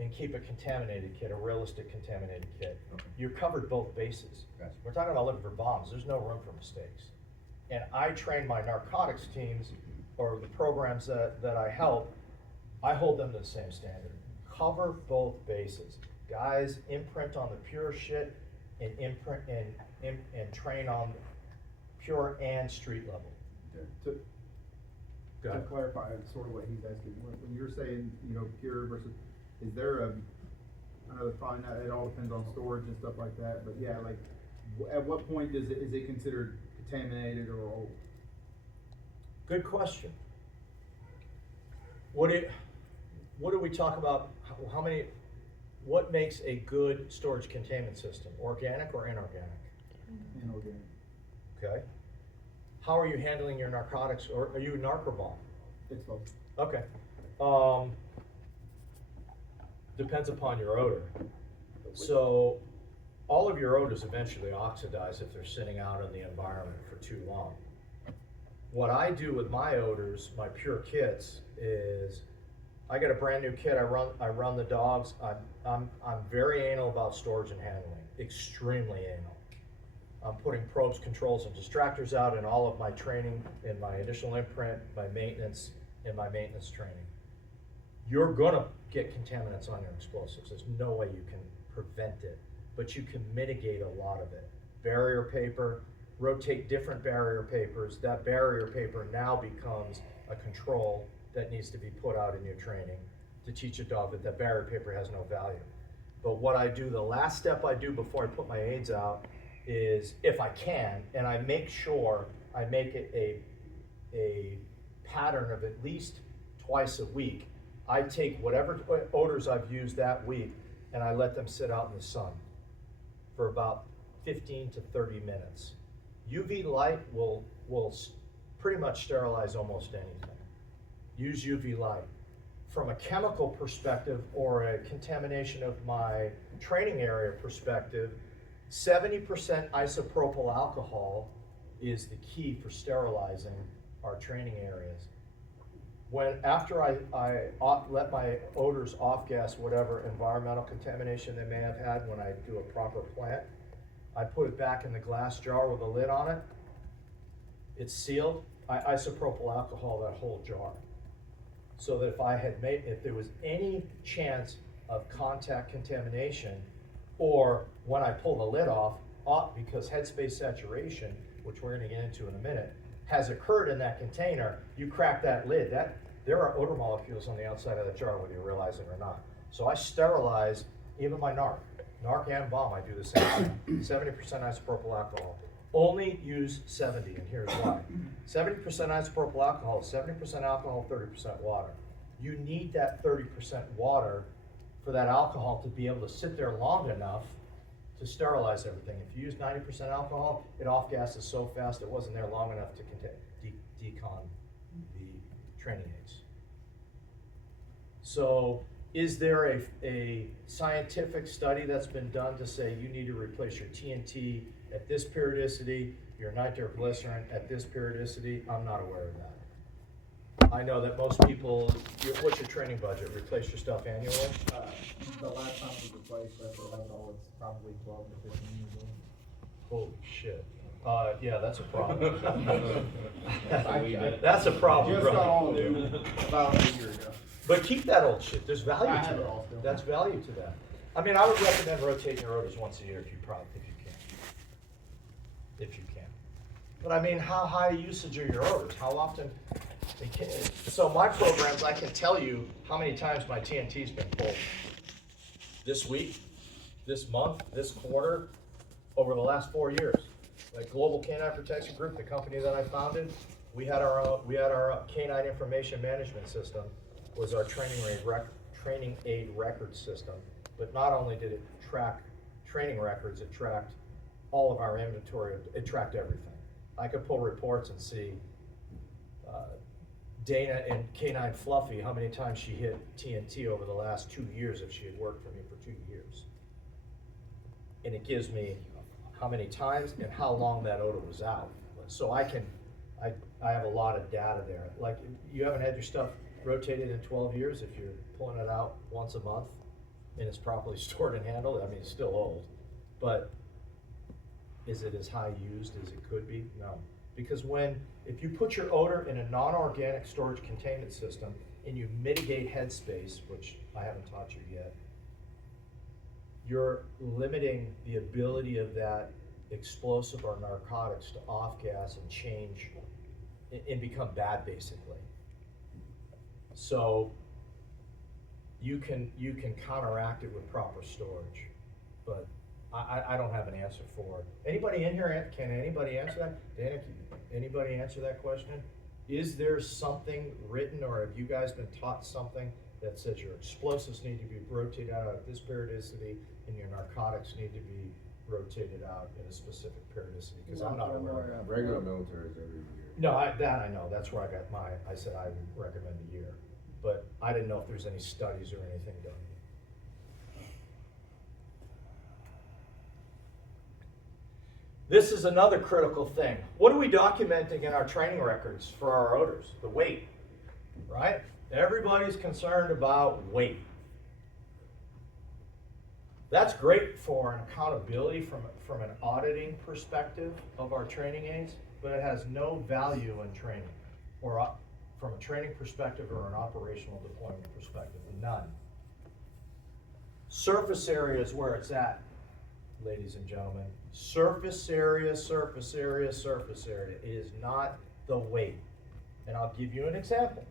and keep a contaminated kit, a realistic contaminated kit. Okay. You've covered both bases. Gotcha. We're talking about looking for bombs, there's no room for mistakes. And I train my narcotics teams, or the programs that I help, I hold them to the same standard. Cover both bases. Guys, imprint on the pure shit and imprint and train on pure and street level. To, Go to ahead. clarify sort of what he's asking, when you're saying, pure versus, is there I know it's probably not, it all depends on storage and stuff like that, but yeah, like, at what point is it considered contaminated or old? Good question. What do we talk about, what makes a good storage containment system, organic or inorganic? Inorganic. Okay. How are you handling your narcotics, or are you a narcobomb? It's both. Okay. Depends upon your odor. So all of your odors eventually oxidize if they're sitting out in the environment for too long. What I do with my odors, my pure kits, is I get a brand new kit. I run the dogs. I'm very anal about storage and handling. Extremely anal. I'm putting probes, controls, and distractors out in all of my training, in my initial imprint, my maintenance, and my maintenance training. You're gonna get contaminants on your explosives. There's no way you can prevent it, but you can mitigate a lot of it. Barrier paper, rotate different barrier papers. That barrier paper now becomes a control that needs to be put out in your training to teach a dog that that barrier paper has no value. But what I do, the last step I do before I put my aids out is, if I can, and I make sure I make it a pattern of at least twice a week, I take whatever odors I've used that week and I let them sit out in the sun for about 15 to 30 minutes. UV light will pretty much sterilize almost anything. Use UV light. from a chemical perspective or a contamination of my training area perspective, 70% isopropyl alcohol is the key for sterilizing our training areas. After I let my odors off gas, whatever environmental contamination they may have had when I do a proper plant, I put it back in the glass jar with a lid on it. It's sealed. I isopropyl alcohol that whole jar. So that if there was any chance of contact contamination, or when I pull the lid off, because headspace saturation, which we're gonna get into in a minute, has occurred in that container, you crack that lid, there are odor molecules on the outside of the jar, whether you realize it or not. So I sterilize even my NARC and bomb, I do the same thing. 70% isopropyl alcohol. Only use 70, and here's why. 70% isopropyl alcohol, 70% alcohol, 30% water. You need that 30% water for that alcohol to be able to sit there long enough to sterilize everything. If you use 90% alcohol, it off-gasses so fast it wasn't there long enough to decon the training aids. So is there a scientific study that's been done to say you need to replace your TNT at this periodicity, your nitroglycerin at this periodicity? I'm not aware of that. I know that most people, what's your training budget? Replace your stuff annually? The last time it was replaced, after I have it all, it's probably 12 to 15 years old. Holy shit. Yeah, that's a problem. I- That's a problem, Just got bro. all new about a year ago. But keep that old shit, there's value I to have it that. all still. That's value to that. I mean, I would recommend rotating your odors once a year if you can. If you can. But I mean, how high usage are your odors? How often? So my programs, I can tell you how many times my TNT's been pulled. This week, this month, this quarter, over the last 4 years. Like Global Canine Protection Group, the company that I founded, we had our canine information management system was our training aid record system. But not only did it track training records, it tracked all of our inventory, it tracked everything. I could pull reports and see Dana and Canine Fluffy, how many times she hit TNT over the last 2 years if she had worked for me for 2 years. And it gives me how many times and how long that odor was out. So I have a lot of data there. Like, you haven't had your stuff rotated in 12 years, if you're pulling it out once a month and it's properly stored and handled, I mean, it's still old. But is it as high used as it could be? No. Because if you put your odor in a non-organic storage containment system and you mitigate headspace, which I haven't taught you yet, you're limiting the ability of that explosive or narcotics to off-gas and change and become bad, basically. So you can counteract it with proper storage, but I don't have an answer for it. Anybody in here, can anybody answer that? Dana, can anybody answer that question? Is there something written, or have you guys been taught something that says your explosives need to be rotated out at this periodicity and your narcotics need to be rotated out in a specific periodicity? Because I'm not aware of that. Regular military is every year. No, that I know, that's where I got I said I would recommend a year, but I didn't know if there's any studies or anything done. This is another critical thing. What are we documenting in our training records for our odors? The weight, right? Everybody's concerned about weight. That's great for an accountability from an auditing perspective of our training aids, but it has no value in training, or from a training perspective or an operational deployment perspective, none. Surface area is where it's at, ladies and gentlemen. Surface area, surface area, surface area. It is not the weight. And I'll give you an example.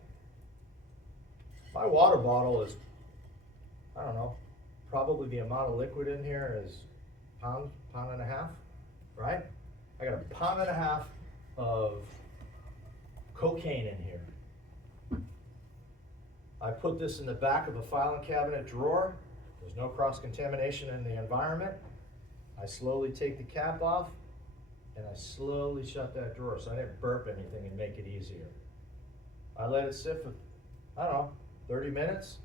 My water bottle is, I don't know, probably the amount of liquid in here is pound and a half, right? I got 1.5 pounds of cocaine in here. I put this in the back of a filing cabinet drawer. There's no cross-contamination in the environment. I slowly take the cap off and I slowly shut that drawer so I didn't burp anything and make it easier. I let it sit for, I don't know, 30 minutes,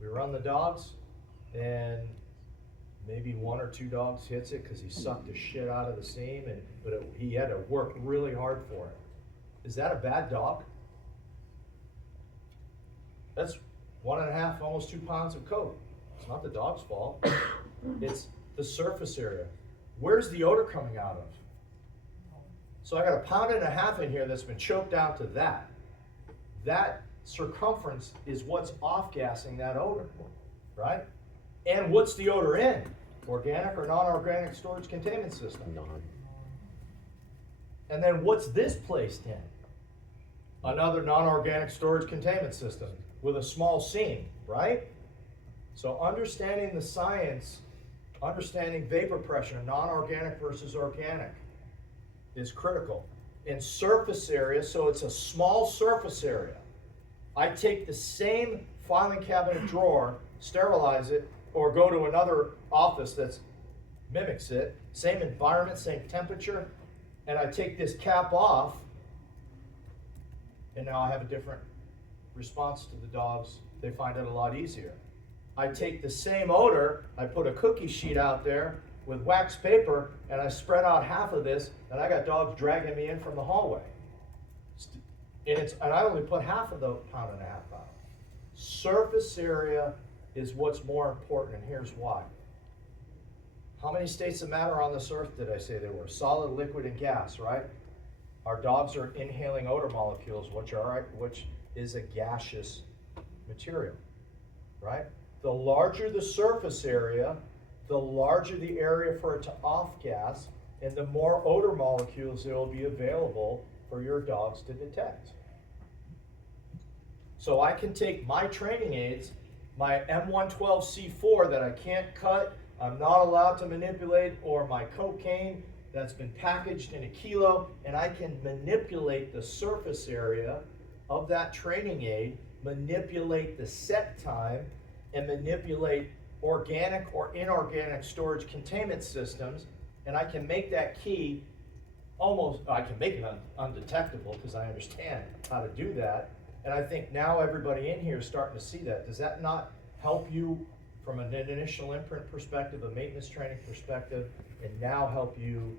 we run the dogs, and maybe 1 or 2 dogs hits it because he sucked the shit out of the seam, but he had to work really hard for it. Is that a bad dog? That's 1.5, almost 2 pounds of coat. It's not the dog's fault. It's the surface area. Where's the odor coming out of? So I got 1.5 pounds in here that's been choked down to that. That circumference is what's off-gassing that odor, right? And what's the odor in? Organic or non-organic storage containment system? Non. And then what's this placed in? Another non-organic storage containment system with a small seam, right? So understanding the science, understanding vapor pressure, non-organic versus organic, is critical. In surface area, so it's a small surface area. I take the same filing cabinet drawer, sterilize it, or go to another office that mimics it, same environment, same temperature, and I take this cap off, and now I have a different response to the dogs. They find it a lot easier. I take the same odor, I put a cookie sheet out there with wax paper, and I spread out half of this, and I got dogs dragging me in from the hallway. And I only put half of the 1.5 pounds out. Surface area is what's more important, and here's why. How many states of matter on this earth did I say there were? Solid, liquid, and gas, right? Our dogs are inhaling odor molecules, which is a gaseous material, right? The larger the surface area, the larger the area for it to off-gas, and the more odor molecules there will be available for your dogs to detect. So I can take my training aids, my M112C4 that I can't cut, I'm not allowed to manipulate, or my cocaine that's been packaged in a kilo, and I can manipulate the surface area of that training aid, manipulate the set time, and manipulate organic or inorganic storage containment systems, and I can make that key I can make it undetectable because I understand how to do that. And I think now everybody in here is starting to see that. Does that not help you from an initial imprint perspective, a maintenance training perspective, and now help you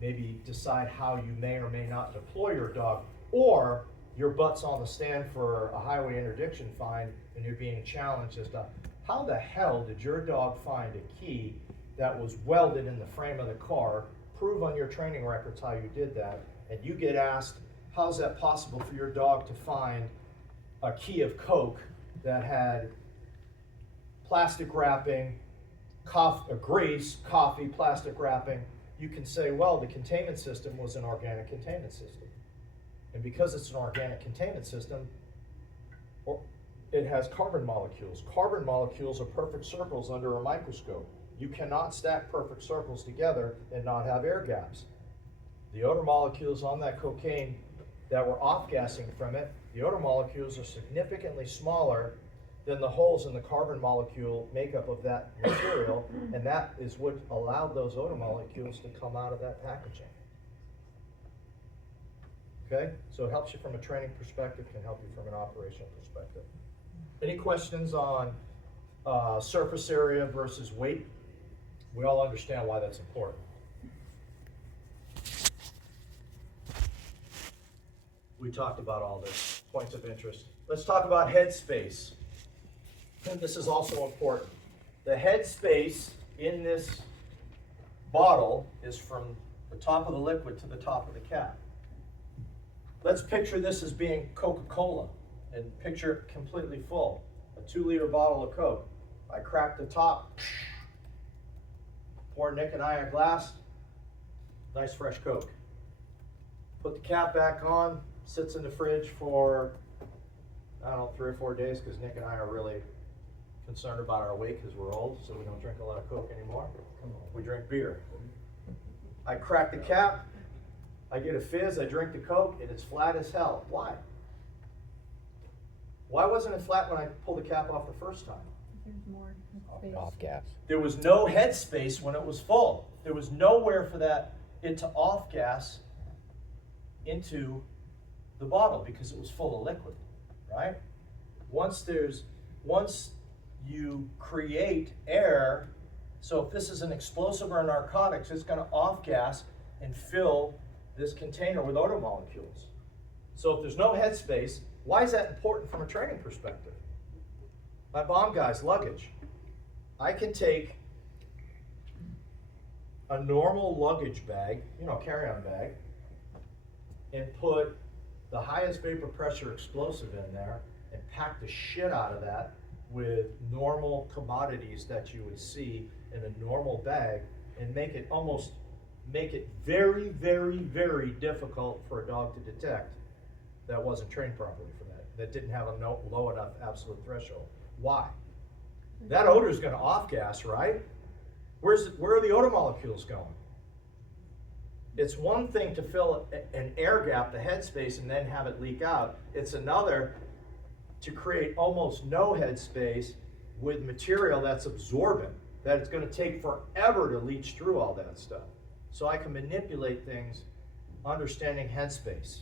maybe decide how you may or may not deploy your dog, or your butt's on the stand for a highway interdiction fine and you're being challenged as to how the hell did your dog find a key that was welded in the frame of the car? Prove on your training records how you did that, and you get asked, how's that possible for your dog to find a key of Coke that had plastic wrapping, grease, coffee, plastic wrapping? You can say, well, the containment system was an organic containment system. And because it's an organic containment system, it has carbon molecules. Carbon molecules are perfect circles under a microscope. You cannot stack perfect circles together and not have air gaps. The odor molecules on that cocaine that were off-gassing from it, the odor molecules are significantly smaller than the holes in the carbon molecule makeup of that material, and that is what allowed those odor molecules to come out of that packaging. Okay, so it helps you from a training perspective, can help you from an operational perspective. Any questions on surface area versus weight? We all understand why that's important. We talked about all this, points of interest. Let's talk about head space. And this is also important. The head space in this bottle is from the top of the liquid to the top of the cap. Let's picture this as being Coca-Cola and picture it completely full. A 2-liter bottle of Coke. I crack the top, pour Nick and I a glass, nice fresh Coke. Put the cap back on, sits in the fridge for, I don't know, 3 or 4 days, because Nick and I are really concerned about our weight because we're old, so we don't drink a lot of Coke anymore. We drink beer. I crack the cap, I get a fizz, I drink the Coke, and it's flat as hell. Why? Why wasn't it flat when I pulled the cap off the first time? There's more space. Off gas. There was no head space when it was full. There was nowhere for it to off gas into the bottle because it was full of liquid, right? Once there's once you create air, so if this is an explosive or narcotics, it's gonna off-gas and fill this container with odor molecules. So if there's no headspace, why is that important from a training perspective? My bomb guy's luggage. I can take a normal luggage bag, carry-on bag, and put the highest vapor pressure explosive in there and pack the shit out of that with normal commodities that you would see in a normal bag and make it very, very, very difficult for a dog to detect that wasn't trained properly for that didn't have a low enough absolute threshold. Why? That odor is gonna off-gas, right? Where are the odor molecules going? It's one thing to fill an air gap, the headspace, and then have it leak out. It's another to create almost no headspace with material that's absorbent, that it's gonna take forever to leach through all that stuff. So I can manipulate things understanding headspace.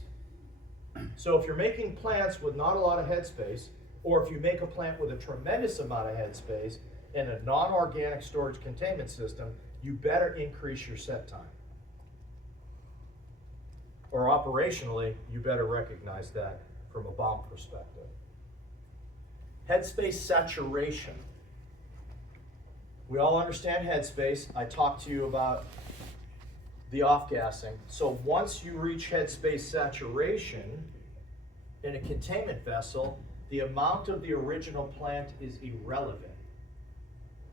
So if you're making plants with not a lot of headspace, or if you make a plant with a tremendous amount of headspace in a non-organic storage containment system, you better increase your set time. Or operationally, you better recognize that from a bomb perspective. Headspace saturation. We all understand headspace. I talked to you about the off-gassing. So once you reach headspace saturation in a containment vessel, the amount of the original plant is irrelevant.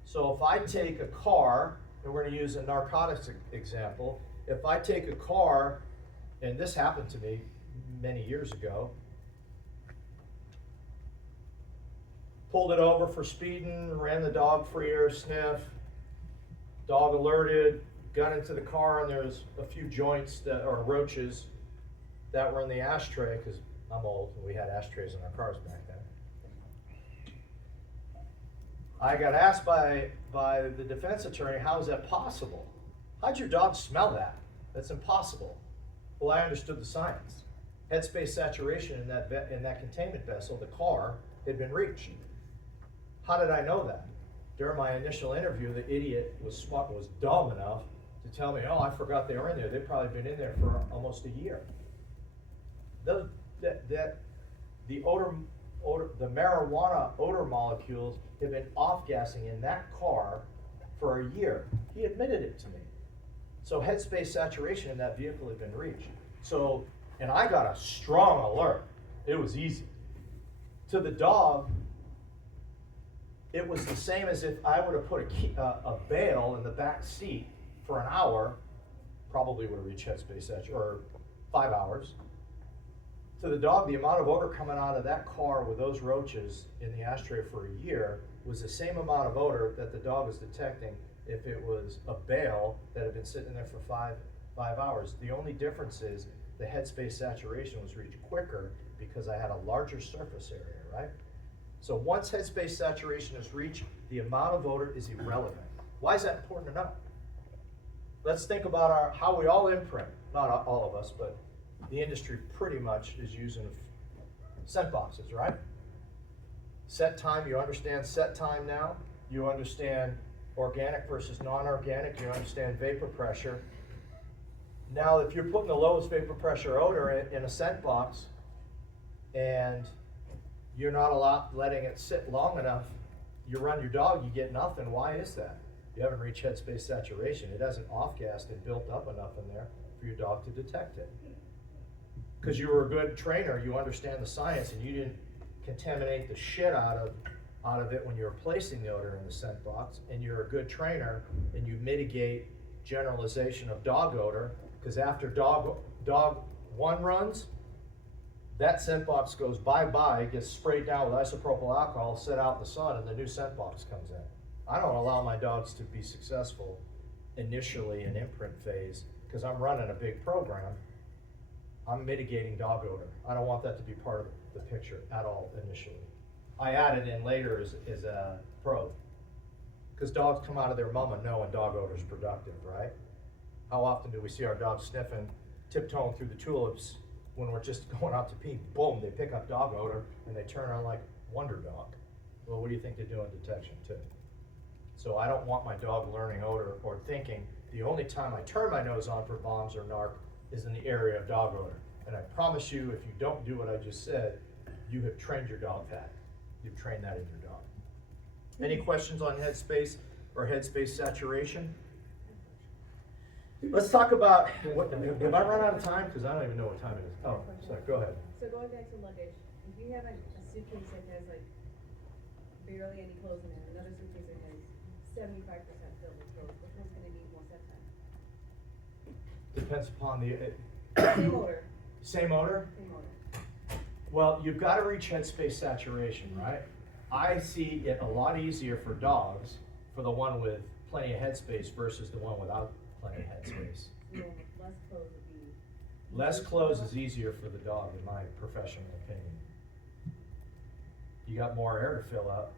So if I take a car, and we're going to use a narcotics example, if I take a car, and this happened to me many years ago, pulled it over for speeding, ran the dog for ear sniff, dog alerted, got into the car, and there's a few joints or roaches that were in the ashtray, because I'm old and we had ashtrays in our cars back then. I got asked by the defense attorney, how is that possible? How'd your dog smell that? That's impossible. Well, I understood the science. Headspace saturation in that containment vessel, the car, had been reached. How did I know that? During my initial interview, the idiot was dumb enough to tell me, oh, I forgot they were in there. They've probably been in there for almost a year. The marijuana odor molecules have been off-gassing in that car for a year. He admitted it to me. So headspace saturation in that vehicle had been reached. So, and I got a strong alert. It was easy. To the dog, it was the same as if I would have put a bale in the back seat for an hour, probably would have reached headspace saturation, or 5 hours. To the dog, the amount of odor coming out of that car with those roaches in the ashtray for a year was the same amount of odor that the dog is detecting if it was a bale that had been sitting there for five hours. The only difference is the headspace saturation was reached quicker because I had a larger surface area, right? So once headspace saturation is reached, the amount of odor is irrelevant. Why is that important to know? Let's think about how we all imprint. Not all of us, but the industry pretty much is using scent boxes, right? Set time, you understand set time now. You understand organic versus non-organic. You understand vapor pressure. Now, if you're putting the lowest vapor pressure odor in a scent box and you're not letting it sit long enough, you run your dog, you get nothing. Why is that? You haven't reached headspace saturation. It hasn't off-gassed and built up enough in there for your dog to detect it. Because you were a good trainer, you understand the science, and you didn't contaminate the shit out of it when you were placing the odor in the scent box, and you're a good trainer, and you mitigate generalization of dog odor, because after dog one runs, that scent box goes bye-bye, gets sprayed down with isopropyl alcohol, set out in the sun, and the new scent box comes in. I don't allow my dogs to be successful initially in imprint phase, because I'm running a big program. I'm mitigating dog odor. I don't want that to be part of the picture at all initially. I add it in later as a probe. Because dogs come out of their mama knowing dog odor is productive, right? How often do we see our dogs sniffing, tiptoeing through the tulips when we're just going out to pee? Boom, they pick up dog odor and they turn on like Wonder Dog. Well, what do you think they do in detection too? So I don't want my dog learning odor or thinking the only time I turn my nose on for bombs or narc is in the area of dog odor. And I promise you, if you don't do what I just said, you have trained your dog that. You've trained that in your dog. Any questions on headspace or headspace saturation? Let's talk about, what, have I run out of time? Because I don't even know what time it is. Oh, sorry, go ahead. So going back to luggage, if you have a suitcase that has like barely any clothes in it, another suitcase that has 75% filled with clothes, which one's gonna need more set time? Depends upon the, Same odor, same odor? same odor. Well, you've got to reach headspace saturation, right? I see it a lot easier for dogs, for the one with plenty of headspace versus the one without plenty of headspace. So less clothes would be. Less clothes is easier for the dog, in my professional opinion. You got more air to fill up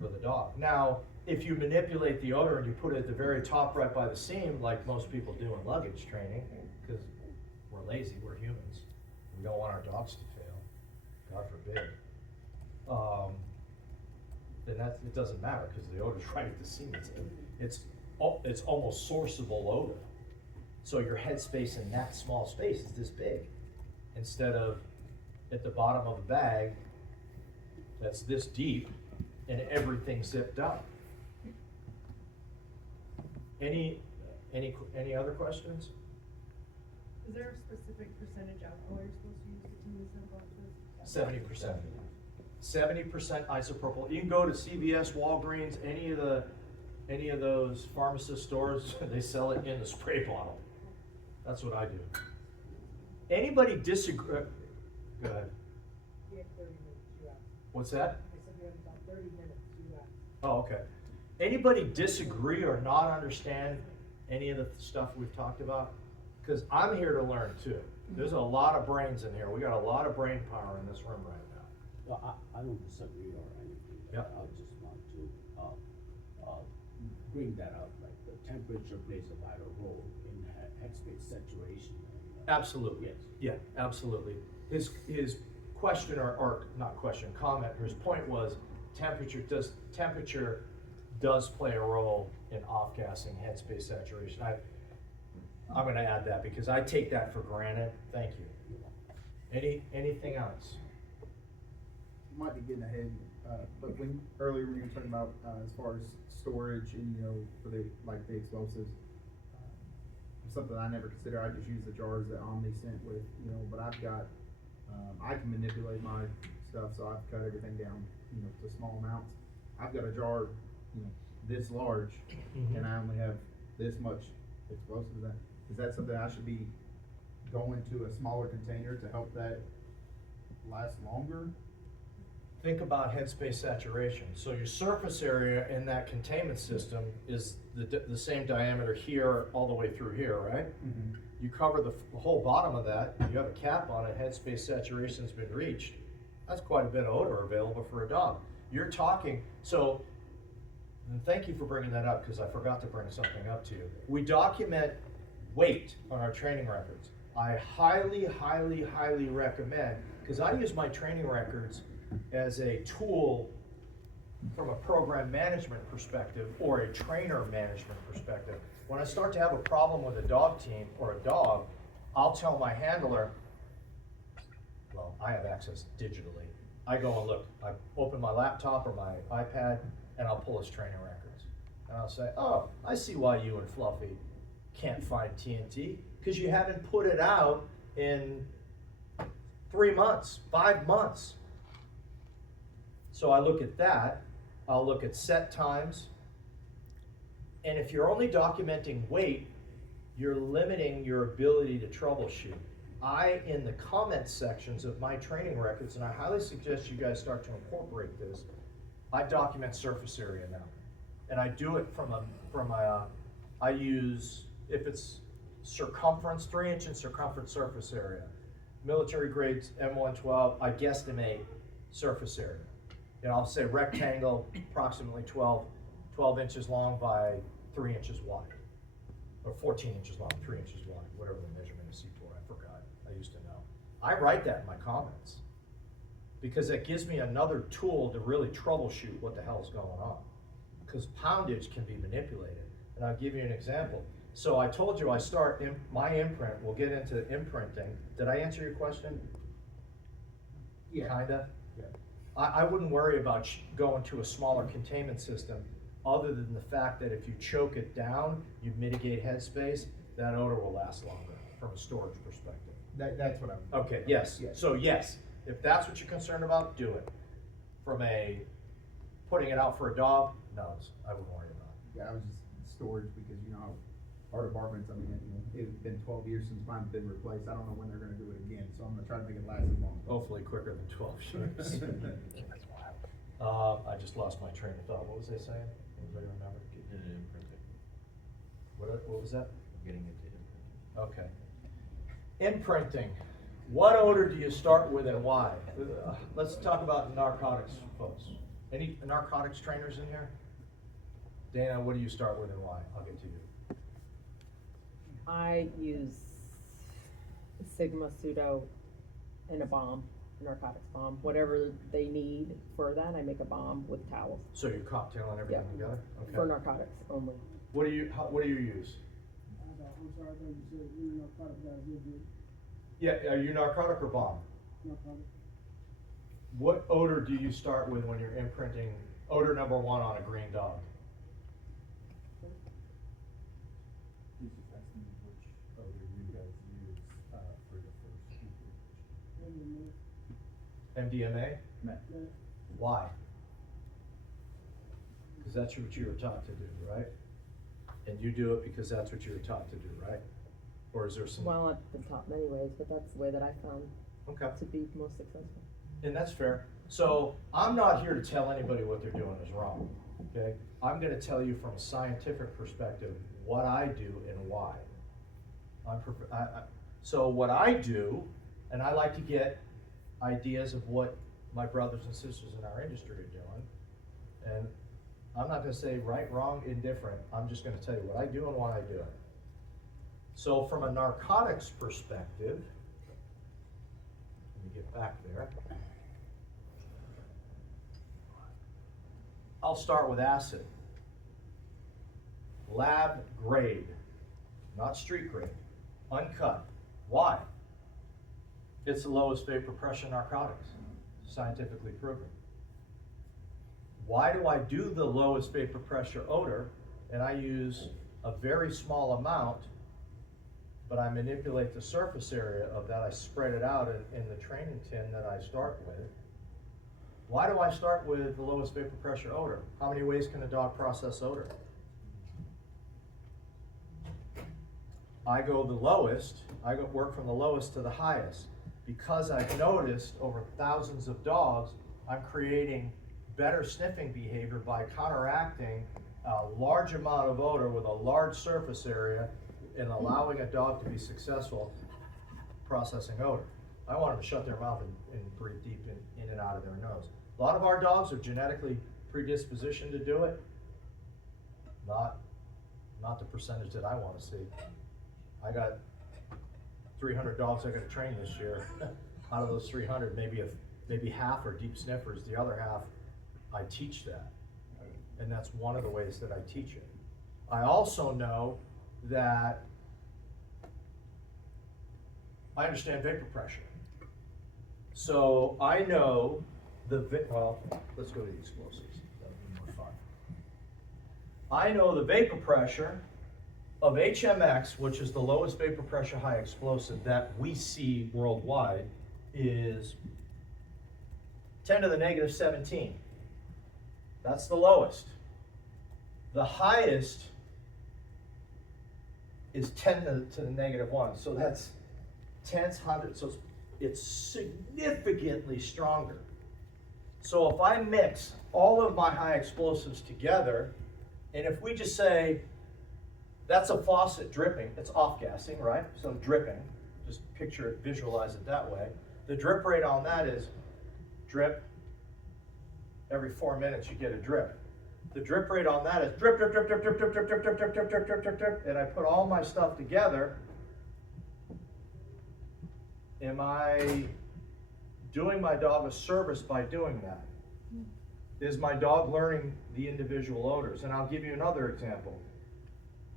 for the dog. Now, if you manipulate the odor and you put it at the very top right by the seam, like most people do in luggage training, because we're lazy, we're humans. We don't want our dogs to fail, God forbid. Then it doesn't matter, because the odor's right at the seam. It's almost sourceable odor. So your headspace in that small space is this big, instead of at the bottom of the bag that's this deep and everything zipped up. Any other questions? Is there a specific percentage alcohol you're supposed to use in these boxes? 70%. 70% isopropyl. You can go to CVS, Walgreens, any of those pharmacist stores, they sell it in the spray bottle. That's what I do. Anybody disagree? Go ahead. We have 30 minutes, you asked. What's that? I said we have about 30 minutes, you asked. Oh, okay. Anybody disagree or not understand any of the stuff we've talked about? Because I'm here to learn too. There's a lot of brains in here. We got a lot of brain power in this room right now. Well, I don't disagree or anything. Yep. I just want to, bring that up, like the temperature plays a vital role in headspace saturation. Absolutely. Yes. Yeah, absolutely. His question or not question, comment, or his point was temperature does play a role in off-gassing headspace saturation. I'm gonna add that because I take that for granted. Thank you. Anything else? Might be getting ahead, but earlier when you were talking about, as far as storage and, for the explosives, something I never consider, I just use the jars that Omni sent with, but I've got, I can manipulate my stuff, so I've cut everything down, to small amounts. I've got a jar, this large, and I only have this much explosive in that. Is that something I should be going to a smaller container to help that last longer? Think about headspace saturation. So your surface area in that containment system is the same diameter here all the way through here, right? Mm-hmm. You cover the whole bottom of that, you have a cap on it, headspace saturation's been reached. That's quite a bit of odor available for a dog. You're talking, so, and thank you for bringing that up because I forgot to bring something up to you. We document weight on our training records. I highly, highly, highly recommend, because I use my training records as a tool from a program management perspective or a trainer management perspective. When I start to have a problem with a dog team or a dog, I'll tell my handler, well, I have access digitally. I go and look, I open my laptop or my iPad and I'll pull his training records. And I'll say, oh, I see why you and Fluffy can't find TNT, because you haven't put it out in 3 months, 5 months. So I look at that, I'll look at set times, and if you're only documenting weight, you're limiting your ability to troubleshoot. In the comment sections of my training records, and I highly suggest you guys start to incorporate this, I document surface area now. And I do it I use, if it's circumference, 3-inch in circumference surface area. Military grades M112, I guesstimate surface area. I'll say rectangle, approximately 12 inches long by 3 inches wide. Or 14 inches long, 3 inches wide, whatever the measurement is, C4, I forgot. I used to know. I write that in my comments. because it gives me another tool to really troubleshoot what the hell's going on. Because poundage can be manipulated, and I'll give you an example. So I told you I start my imprint, we'll get into imprinting. Did I answer your question? Yeah. Kinda? Yeah. I wouldn't worry about going to a smaller containment system, other than the fact that if you choke it down, you mitigate headspace, that odor will last longer from a storage perspective. That's what I'm. Okay, yes, Yeah. so yes, if that's what you're concerned about, do it. From a, putting it out for a dog, no, I wouldn't worry about it. Yeah, I was just storage because, you know, our departments, I mean, it's been 12 years since mine's been replaced. I don't know when they're gonna do it again, so I'm gonna try to make it last as long. Hopefully quicker than 12 years. I just lost my train of thought. What was I saying? Anybody remember? Getting it imprinting. What was that? Getting it to imprinting. Okay. Imprinting. What odor do you start with and why? Let's talk about narcotics, folks. Any narcotics trainers in here? Dana, what do you start with and why? I'll get to you. I use Sigma Pseudo in a bomb, narcotics bomb, whatever they need for that, I make a bomb with towels So you cocktail and everything Yeah. together? for Okay. narcotics only. What do you use? I'm sorry, I thought you said, you know, product guys did good, Yeah, are you narcotic or bomb? not product. What odor do you start with when you're imprinting odor number 1 on a green dog? He's just asking which odor you guys use, for the first implementation. MDMA? Matt. Why? Because that's what you were taught to do, right? And you do it because that's what you were taught to do, right? Or is there some? Well, I've been taught many ways, but that's the way that I found Okay, to be most successful. and that's fair. So I'm not here to tell anybody what they're doing is wrong, okay? I'm gonna tell you from a scientific perspective what I do and why. So what I do, and I like to get ideas of what my brothers and sisters in our industry are doing. And I'm not gonna say right, wrong, indifferent, I'm just gonna tell you what I do and why I do it. So from a narcotics perspective, let me get back there. I'll start with acid. Lab grade, not street grade, uncut. Why? It's the lowest vapor pressure narcotics, scientifically proven. Why do I do the lowest vapor pressure odor and I use a very small amount, but I manipulate the surface area of that, I spread it out in the training tin that I start with. Why do I start with the lowest vapor pressure odor? How many ways can a dog process odor? I go the lowest, work from the lowest to the highest. Because I've noticed over thousands of dogs, I'm creating better sniffing behavior by counteracting a large amount of odor with a large surface area and allowing a dog to be successful processing odor. I want them to shut their mouth and breathe deep in and out of their nose. A lot of our dogs are genetically predispositioned to do it. Not the percentage that I want to see. I got 300 dogs I got to train this year. Out of those 300, maybe half are deep sniffers. The other half, I teach that. And that's one of the ways that I teach it. I also know that I understand vapor pressure. So I know well, let's go to the explosives. That'll be more fun. I know the vapor pressure of HMX, which is the lowest vapor pressure high explosive that we see worldwide, is 10 to the negative 17. That's the lowest. The highest is 10 to the negative 1. So that's tenths, hundredths. So it's significantly stronger. So if I mix all of my high explosives together, and if we just say, that's a faucet dripping, it's off-gassing, right? So dripping, just picture it, visualize it that way. The drip rate on that is drip, every 4 minutes you get a drip. The drip rate on that is drip, drip, drip, drip, drip, drip, drip, drip, drip, drip, drip, drip, drip, drip, drip, and I put all my stuff together. Am I doing my dog a service by doing that? Is my dog learning the individual odors? And I'll give you another example.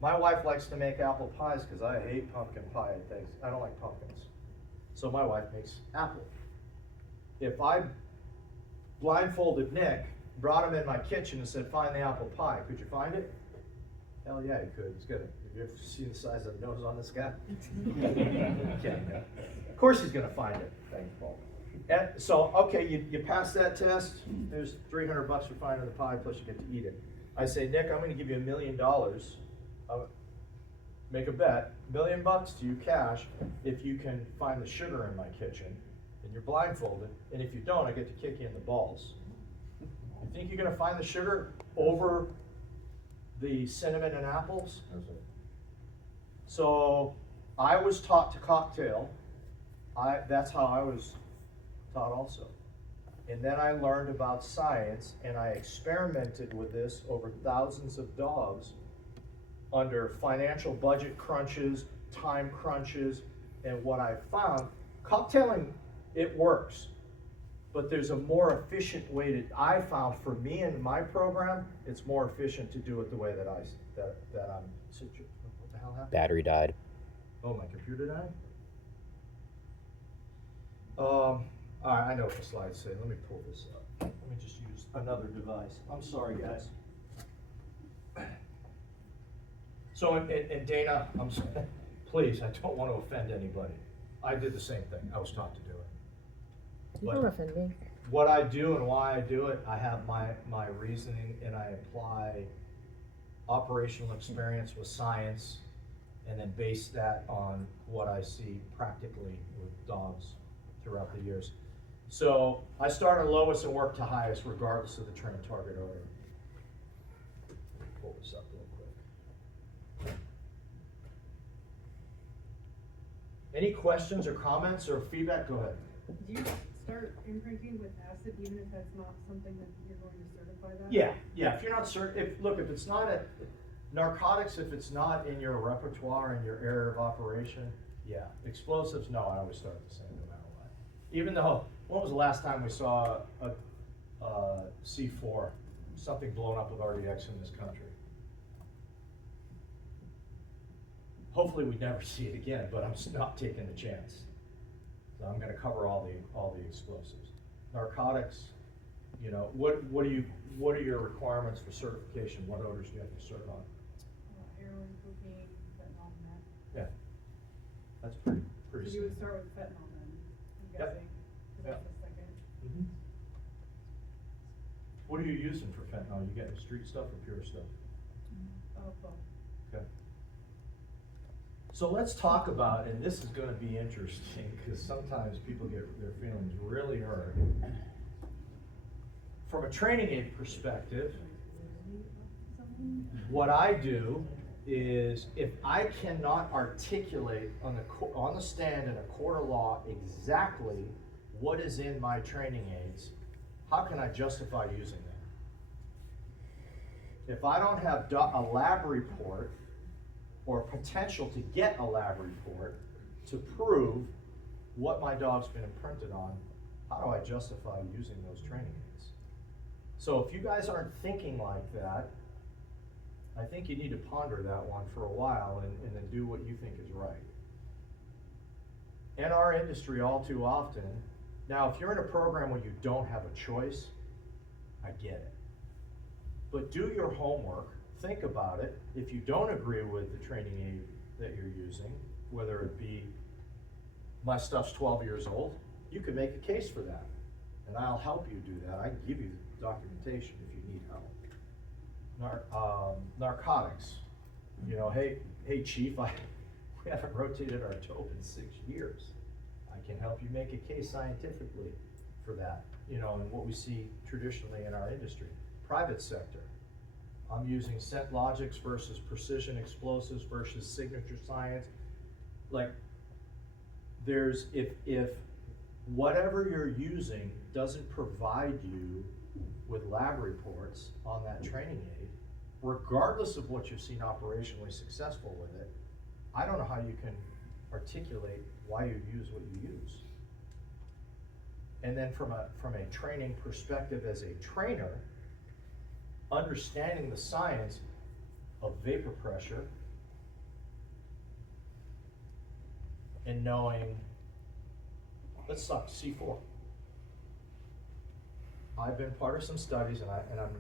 My wife likes to make apple pies because I hate pumpkin pie and things. I don't like pumpkins. So my wife makes apple. If I blindfolded Nick, brought him in my kitchen and said, find the apple pie, could you find it? Hell yeah, he could. He's got a, have you ever seen the size of the nose on this guy? Okay. Of course he's gonna find it. Thanks, Paul. And so, okay, you pass that test, there's $300 for finding the pie, plus you get to eat it. I say, Nick, I'm gonna give you $1 million. Make a bet, $1 million to you cash, if you can find the sugar in my kitchen, and you're blindfolded, and if you don't, I get to kick you in the balls. You think you're gonna find the sugar over the cinnamon and apples? So, I was taught to cocktail. That's how I was taught also. And then I learned about science, and I experimented with this over thousands of dogs under financial budget crunches, time crunches, and what I found, cocktailing, it works. But there's a more efficient way to, I found for me and my program, it's more efficient to do it the way that I'm, what the hell happened? Battery died. Oh, my computer died? All right, I know what the slides say. Let me pull this up. Let me just use another device. I'm sorry, guys. So, and Dana, please, I don't want to offend anybody. I did the same thing. I was taught to do it. You don't offend me. What I do and why I do it, I have my reasoning, and I apply operational experience with science, and then base that on what I see practically with dogs throughout the years. So I started lowest and worked to highest regardless of the train target odor. Pull this up real quick. Any questions or comments or feedback? Go ahead. Do you start imprinting with acid even if that's not something that you're going to certify that? Yeah, if you're not certain, if it's not narcotics, if it's not in your repertoire and your area of operation, yeah. Explosives, no, I always start the same no matter what. Even though, when was the last time we saw a C4, something blown up with RDX in this country? Hopefully we never see it again, but I'm not taking the chance. So I'm gonna cover all the explosives. Narcotics, you know, what are your requirements for certification? What odors do you have to cert on? Heroin, cocaine, fentanyl, and meth. Yeah, that's pretty So you simple. would start with fentanyl then, I'm Yep. guessing, 'cause that's the second. Mhm. What are you using for fentanyl? You getting street stuff or pure stuff? Both. Okay. So let's talk about, and this is gonna be interesting, because sometimes people get their feelings really hurt. From a training aid perspective, what I do is, if I cannot articulate on the stand in a court of law exactly what is in my training aids, how can I justify using them? If I don't have a lab report or potential to get a lab report to prove what my dog's been imprinted on, how do I justify using those training aids? So if you guys aren't thinking like that, I think you need to ponder that one for a while and then do what you think is right. In our industry, all too often, now if you're in a program where you don't have a choice, I get it. But do your homework, think about it. If you don't agree with the training aid that you're using, whether it be, my stuff's 12 years old, you can make a case for that. And I'll help you do that. I can give you the documentation if you need help. Narcotics, you know, hey chief, we haven't rotated our dope in 6 years. I can help you make a case scientifically for that, you know, and what we see traditionally in our industry. Private sector, I'm using ScentLogix versus precision explosives versus signature science. Like, there's, if whatever you're using doesn't provide you with lab reports on that training aid, regardless of what you've seen operationally successful with it, I don't know how you can articulate why you use what you use. And then from a training perspective as a trainer, understanding the science of vapor pressure and knowing, let's talk C4. I've been part of some studies, and I'm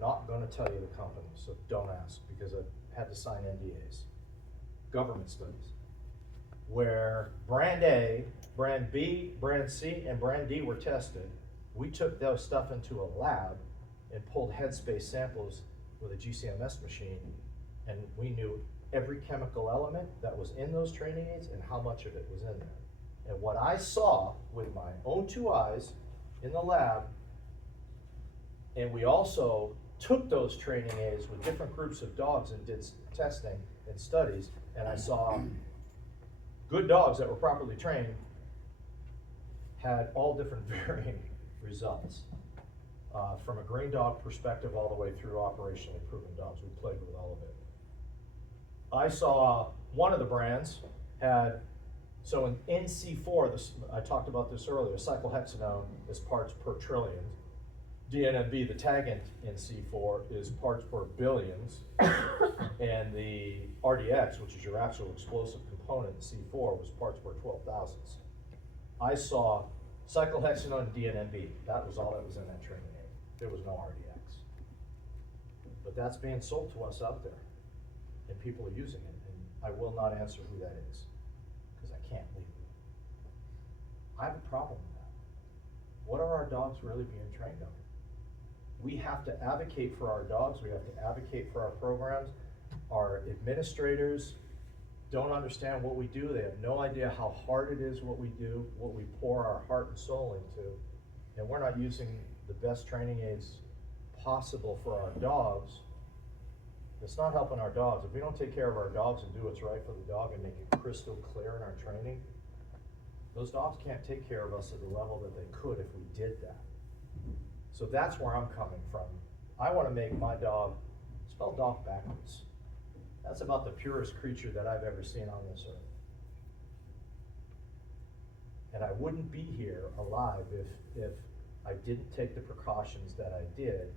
not going to tell you the company, so don't ask, because I've had to sign NDAs. Government studies, where brand A, brand B, brand C, and brand D were tested. We took those stuff into a lab and pulled headspace samples with a GCMS machine, and we knew every chemical element that was in those training aids and how much of it was in there. And what I saw with my own 2 eyes in the lab, and we also took those training aids with different groups of dogs and did testing and studies, and I saw good dogs that were properly trained had all different varying results. From a green dog perspective all the way through operationally proven dogs, we played with all of it. I saw one of the brands had, so in NC4, I talked about this earlier, cyclohexanone is parts per trillion. DNMB, the tag in C4, is parts per billions. And the RDX, which is your actual explosive component in C4, was parts per 12 thousandths. I saw cyclohexanone and DNMB. That was all that was in that training aid. There was no RDX. But that's being sold to us out there, and people are using it, and I will not answer who that is, because I can't legally. I have a problem with that. What are our dogs really being trained on? We have to advocate for our dogs, we have to advocate for our programs. Our administrators don't understand what we do, they have no idea how hard it is what we do, what we pour our heart and soul into, and we're not using the best training aids possible for our dogs. It's not helping our dogs. If we don't take care of our dogs and do what's right for the dog and make it crystal clear in our training, those dogs can't take care of us at the level that they could if we did that. So that's where I'm coming from. I want to make my dog, spell dog backwards. That's about the purest creature that I've ever seen on this earth. And I wouldn't be here alive if I didn't take the precautions that I did,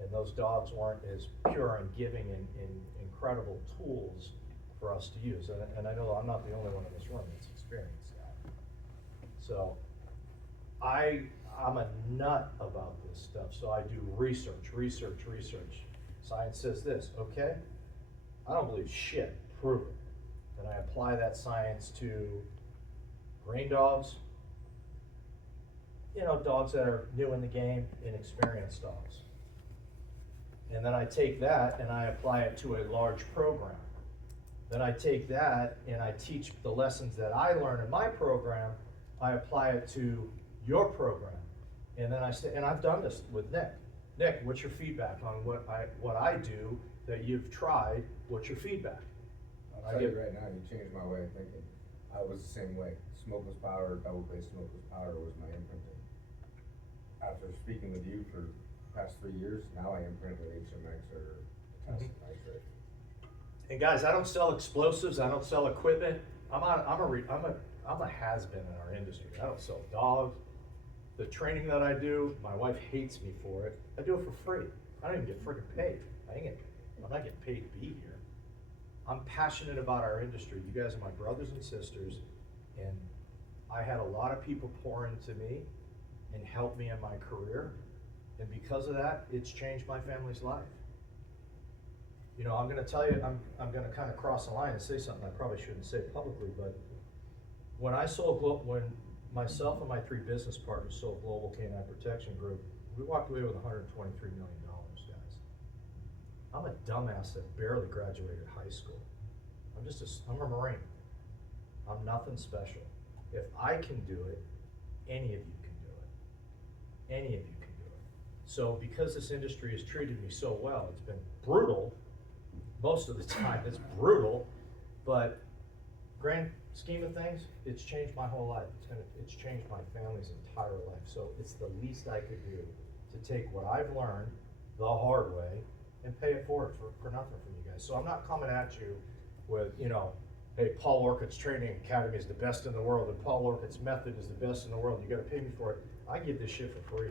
and those dogs weren't as pure and giving and incredible tools for us to use. And I know I'm not the only one in this room that's experienced that. So I'm a nut about this stuff, so I do research. Science says this, okay? I don't believe shit, prove it. And I apply that science to green dogs, you know, dogs that are new in the game, inexperienced dogs. And then I take that and I apply it to a large program. Then I take that and I teach the lessons that I learn in my program, I apply it to your program. And then and I've done this with Nick. Nick, what's your feedback on what I do that you've tried? What's your feedback? I'll tell you right now, you changed my way of thinking. I was the same way. Smokeless powder, double glazed smokeless powder was my imprinting. After speaking with you for the past 3 years, now I imprint with HMX or potassium nitrate. And guys, I don't sell explosives. I don't sell equipment. I'm a has-been in our industry. I don't sell dogs. The training that I do, my wife hates me for it. I do it for free. I don't even get freaking paid. I'm not getting paid to be here. I'm passionate about our industry. You guys are my brothers and sisters, and I had a lot of people pour into me and help me in my career, and because of that, it's changed my family's life. You know, I'm gonna tell you, I'm gonna kind of cross the line and say something I probably shouldn't say publicly, but when myself and my 3 business partners sold Global Canine Protection Group, we walked away with $123 million, guys. I'm a dumbass that barely graduated high school. I'm a Marine. I'm nothing special. If I can do it, any of you can do it. Any of you can do it. So because this industry has treated me so well, it's been brutal. Most of the time it's brutal, but grand scheme of things, it's changed my whole life. It's changed my family's entire life. So it's the least I could do to take what I've learned the hard way and pay it forward for nothing from you guys. So I'm not coming at you with, you know, hey, Paul Orcutt's Training Academy is the best in the world, and Paul Orcutt's method is the best in the world, you gotta pay me for it. I give this shit for free.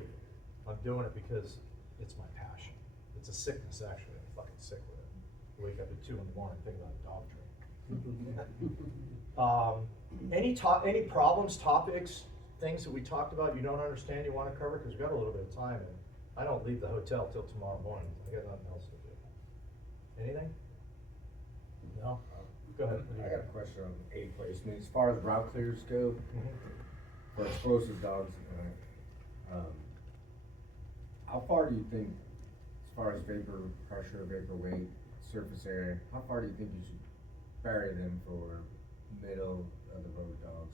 I'm doing it because it's my passion. It's a sickness, actually. I'm fucking sick with it. Wake up at 2 in the morning, think about dog training. Any problems, topics, things that we talked about you don't understand you wanna cover? Cause we've got a little bit of time, and I don't leave the hotel till tomorrow morning. I got nothing else to do. Anything? No? Go ahead. I got a question on aid placement. As far as route clears go, for explosive dogs, how far do you think, as far as vapor pressure, vapor weight, surface area, how far do you think you should bury them for middle of the road dogs,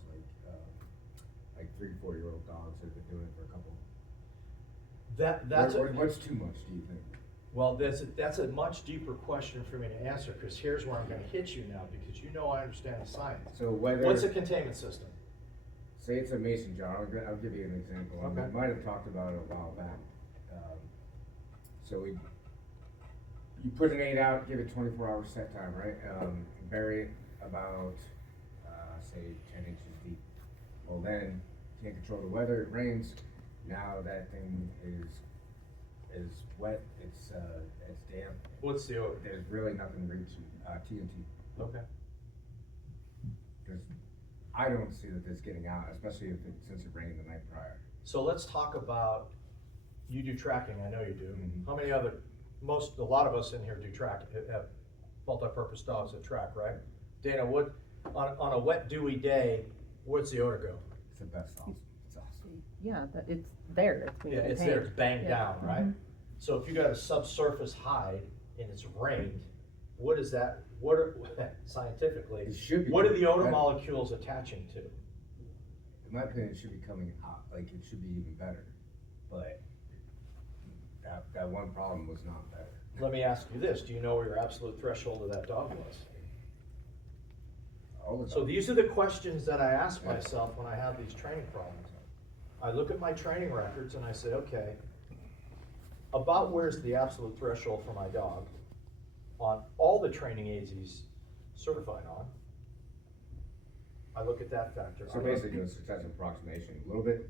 like 3-4-year-old dogs that have been doing it for a couple? What's too much, do you think? Well, that's a much deeper question for me to answer, because here's where I'm gonna hit you now, because you know I understand the science. So whether. What's a containment system? Say it's a mason jar, I'll give you an example. Okay. We might have talked about it a while back. So you put an 8 out, give it 24-hour set time, right? Bury it about, say 10 inches deep. Well then, can't control the weather, it rains, now that thing is wet, it's damp. What's the odor? There's really nothing reaching, TNT. Okay. Because I don't see that it's getting out, especially since it rained the night prior. So let's talk about, you do tracking, I know you do. Mhm. How many a lot of us in here do tracking, have multi-purpose dogs that track, right? Dana, on a wet, dewy day, where's the odor go? It's the best awesome. It's awesome. Yeah, it's there, it's being Yeah, it's contained. there, it's banged Yeah. down, right? Mhm. So if you got a subsurface hide and it's rained, what is that, scientifically, It should be. what are the odor that- molecules attaching to? In my opinion, it should be coming out, like it should be even better, but that one problem was not better. Let me ask you this, do you know where your absolute threshold of that dog was? All the So time. these are the questions that I ask myself when I have these training problems. I look at my training records and I say, okay, about where's the absolute threshold for my dog on all the training aids he's certified on? I look at that factor. So basically, it's success approximation, a little bit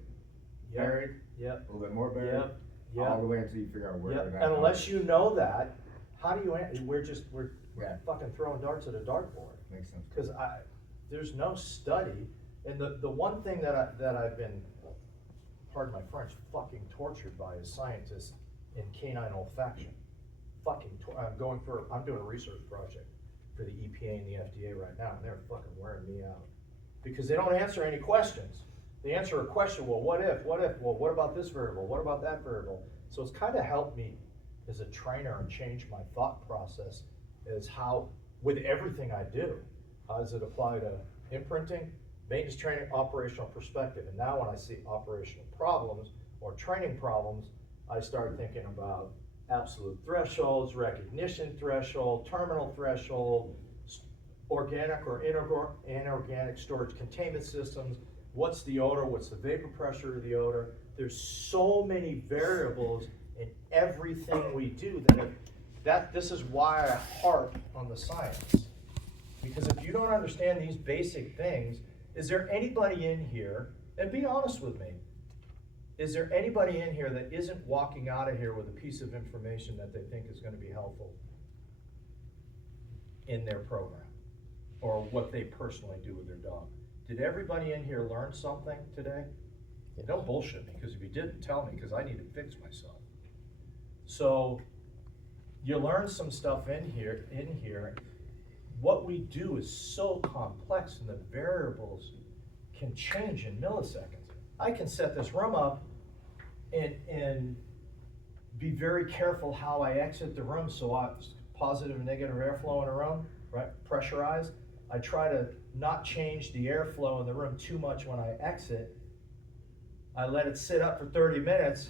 Yep, buried, yep, a little bit more buried, yep, all yep, the way until you figure out where yep. that. And unless you know that, how do you, we're Yeah. fucking throwing darts at a dartboard. Makes sense. Cause there's no study, and the one thing that I've been, pardon my French, fucking tortured by is scientists in canine olfaction. I'm doing a research project for the EPA and the FDA right now, and they're fucking wearing me out. Because they don't answer any questions. They answer a question, well, what if, well, what about this variable, what about that variable? So it's kinda helped me as a trainer and change my thought process as how, with everything I do, how does it apply to imprinting, maintenance training, operational perspective? And now when I see operational problems or training problems, I start thinking about absolute thresholds, recognition threshold, terminal threshold, organic or inorganic storage containment systems, what's the odor, what's the vapor pressure of the odor. There's so many variables in everything we do this is why I harp on the science. Because if you don't understand these basic things, is there anybody in here, and be honest with me, is there anybody in here that isn't walking out of here with a piece of information that they think is gonna be helpful in their program? Or what they personally do with their dog? Did everybody in here learn something today? Don't bullshit me, because if you didn't, tell me, because I need to fix myself. So, you learn some stuff in here. What we do is so complex, and the variables can change in milliseconds. I can set this room up and be very careful how I exit the room, so positive and negative airflow in a room, right? Pressurized. I try to not change the airflow in the room too much when I exit. I let it sit up for 30 minutes.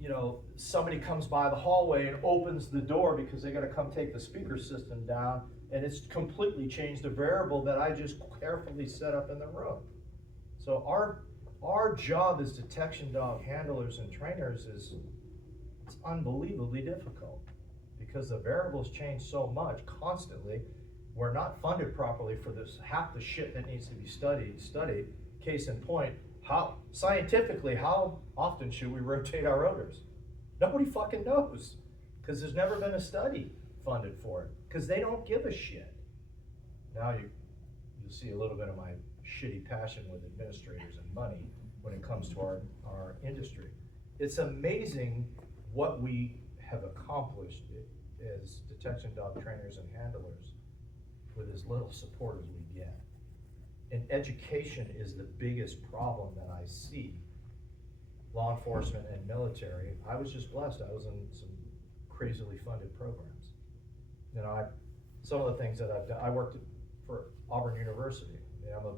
You know, somebody comes by the hallway and opens the door because they gotta come take the speaker system down, and it's completely changed a variable that I just carefully set up in the room. So our job as detection dog handlers and trainers it's unbelievably difficult, because the variables change so much constantly, we're not funded properly for this, half the shit that needs to be studied. Case in point, scientifically, how often should we rotate our rotors? Nobody fucking knows, cause there's never been a study funded for it, cause they don't give a shit. Now you'll see a little bit of my shitty passion with administrators and money when it comes to our industry. It's amazing what we have accomplished as detection dog trainers and handlers with as little support as we get. And education is the biggest problem that I see. Law enforcement and military, I was just blessed, I was in some crazily funded programs. You know, some of the things that I've done, I worked for Auburn University. I mean, I'm a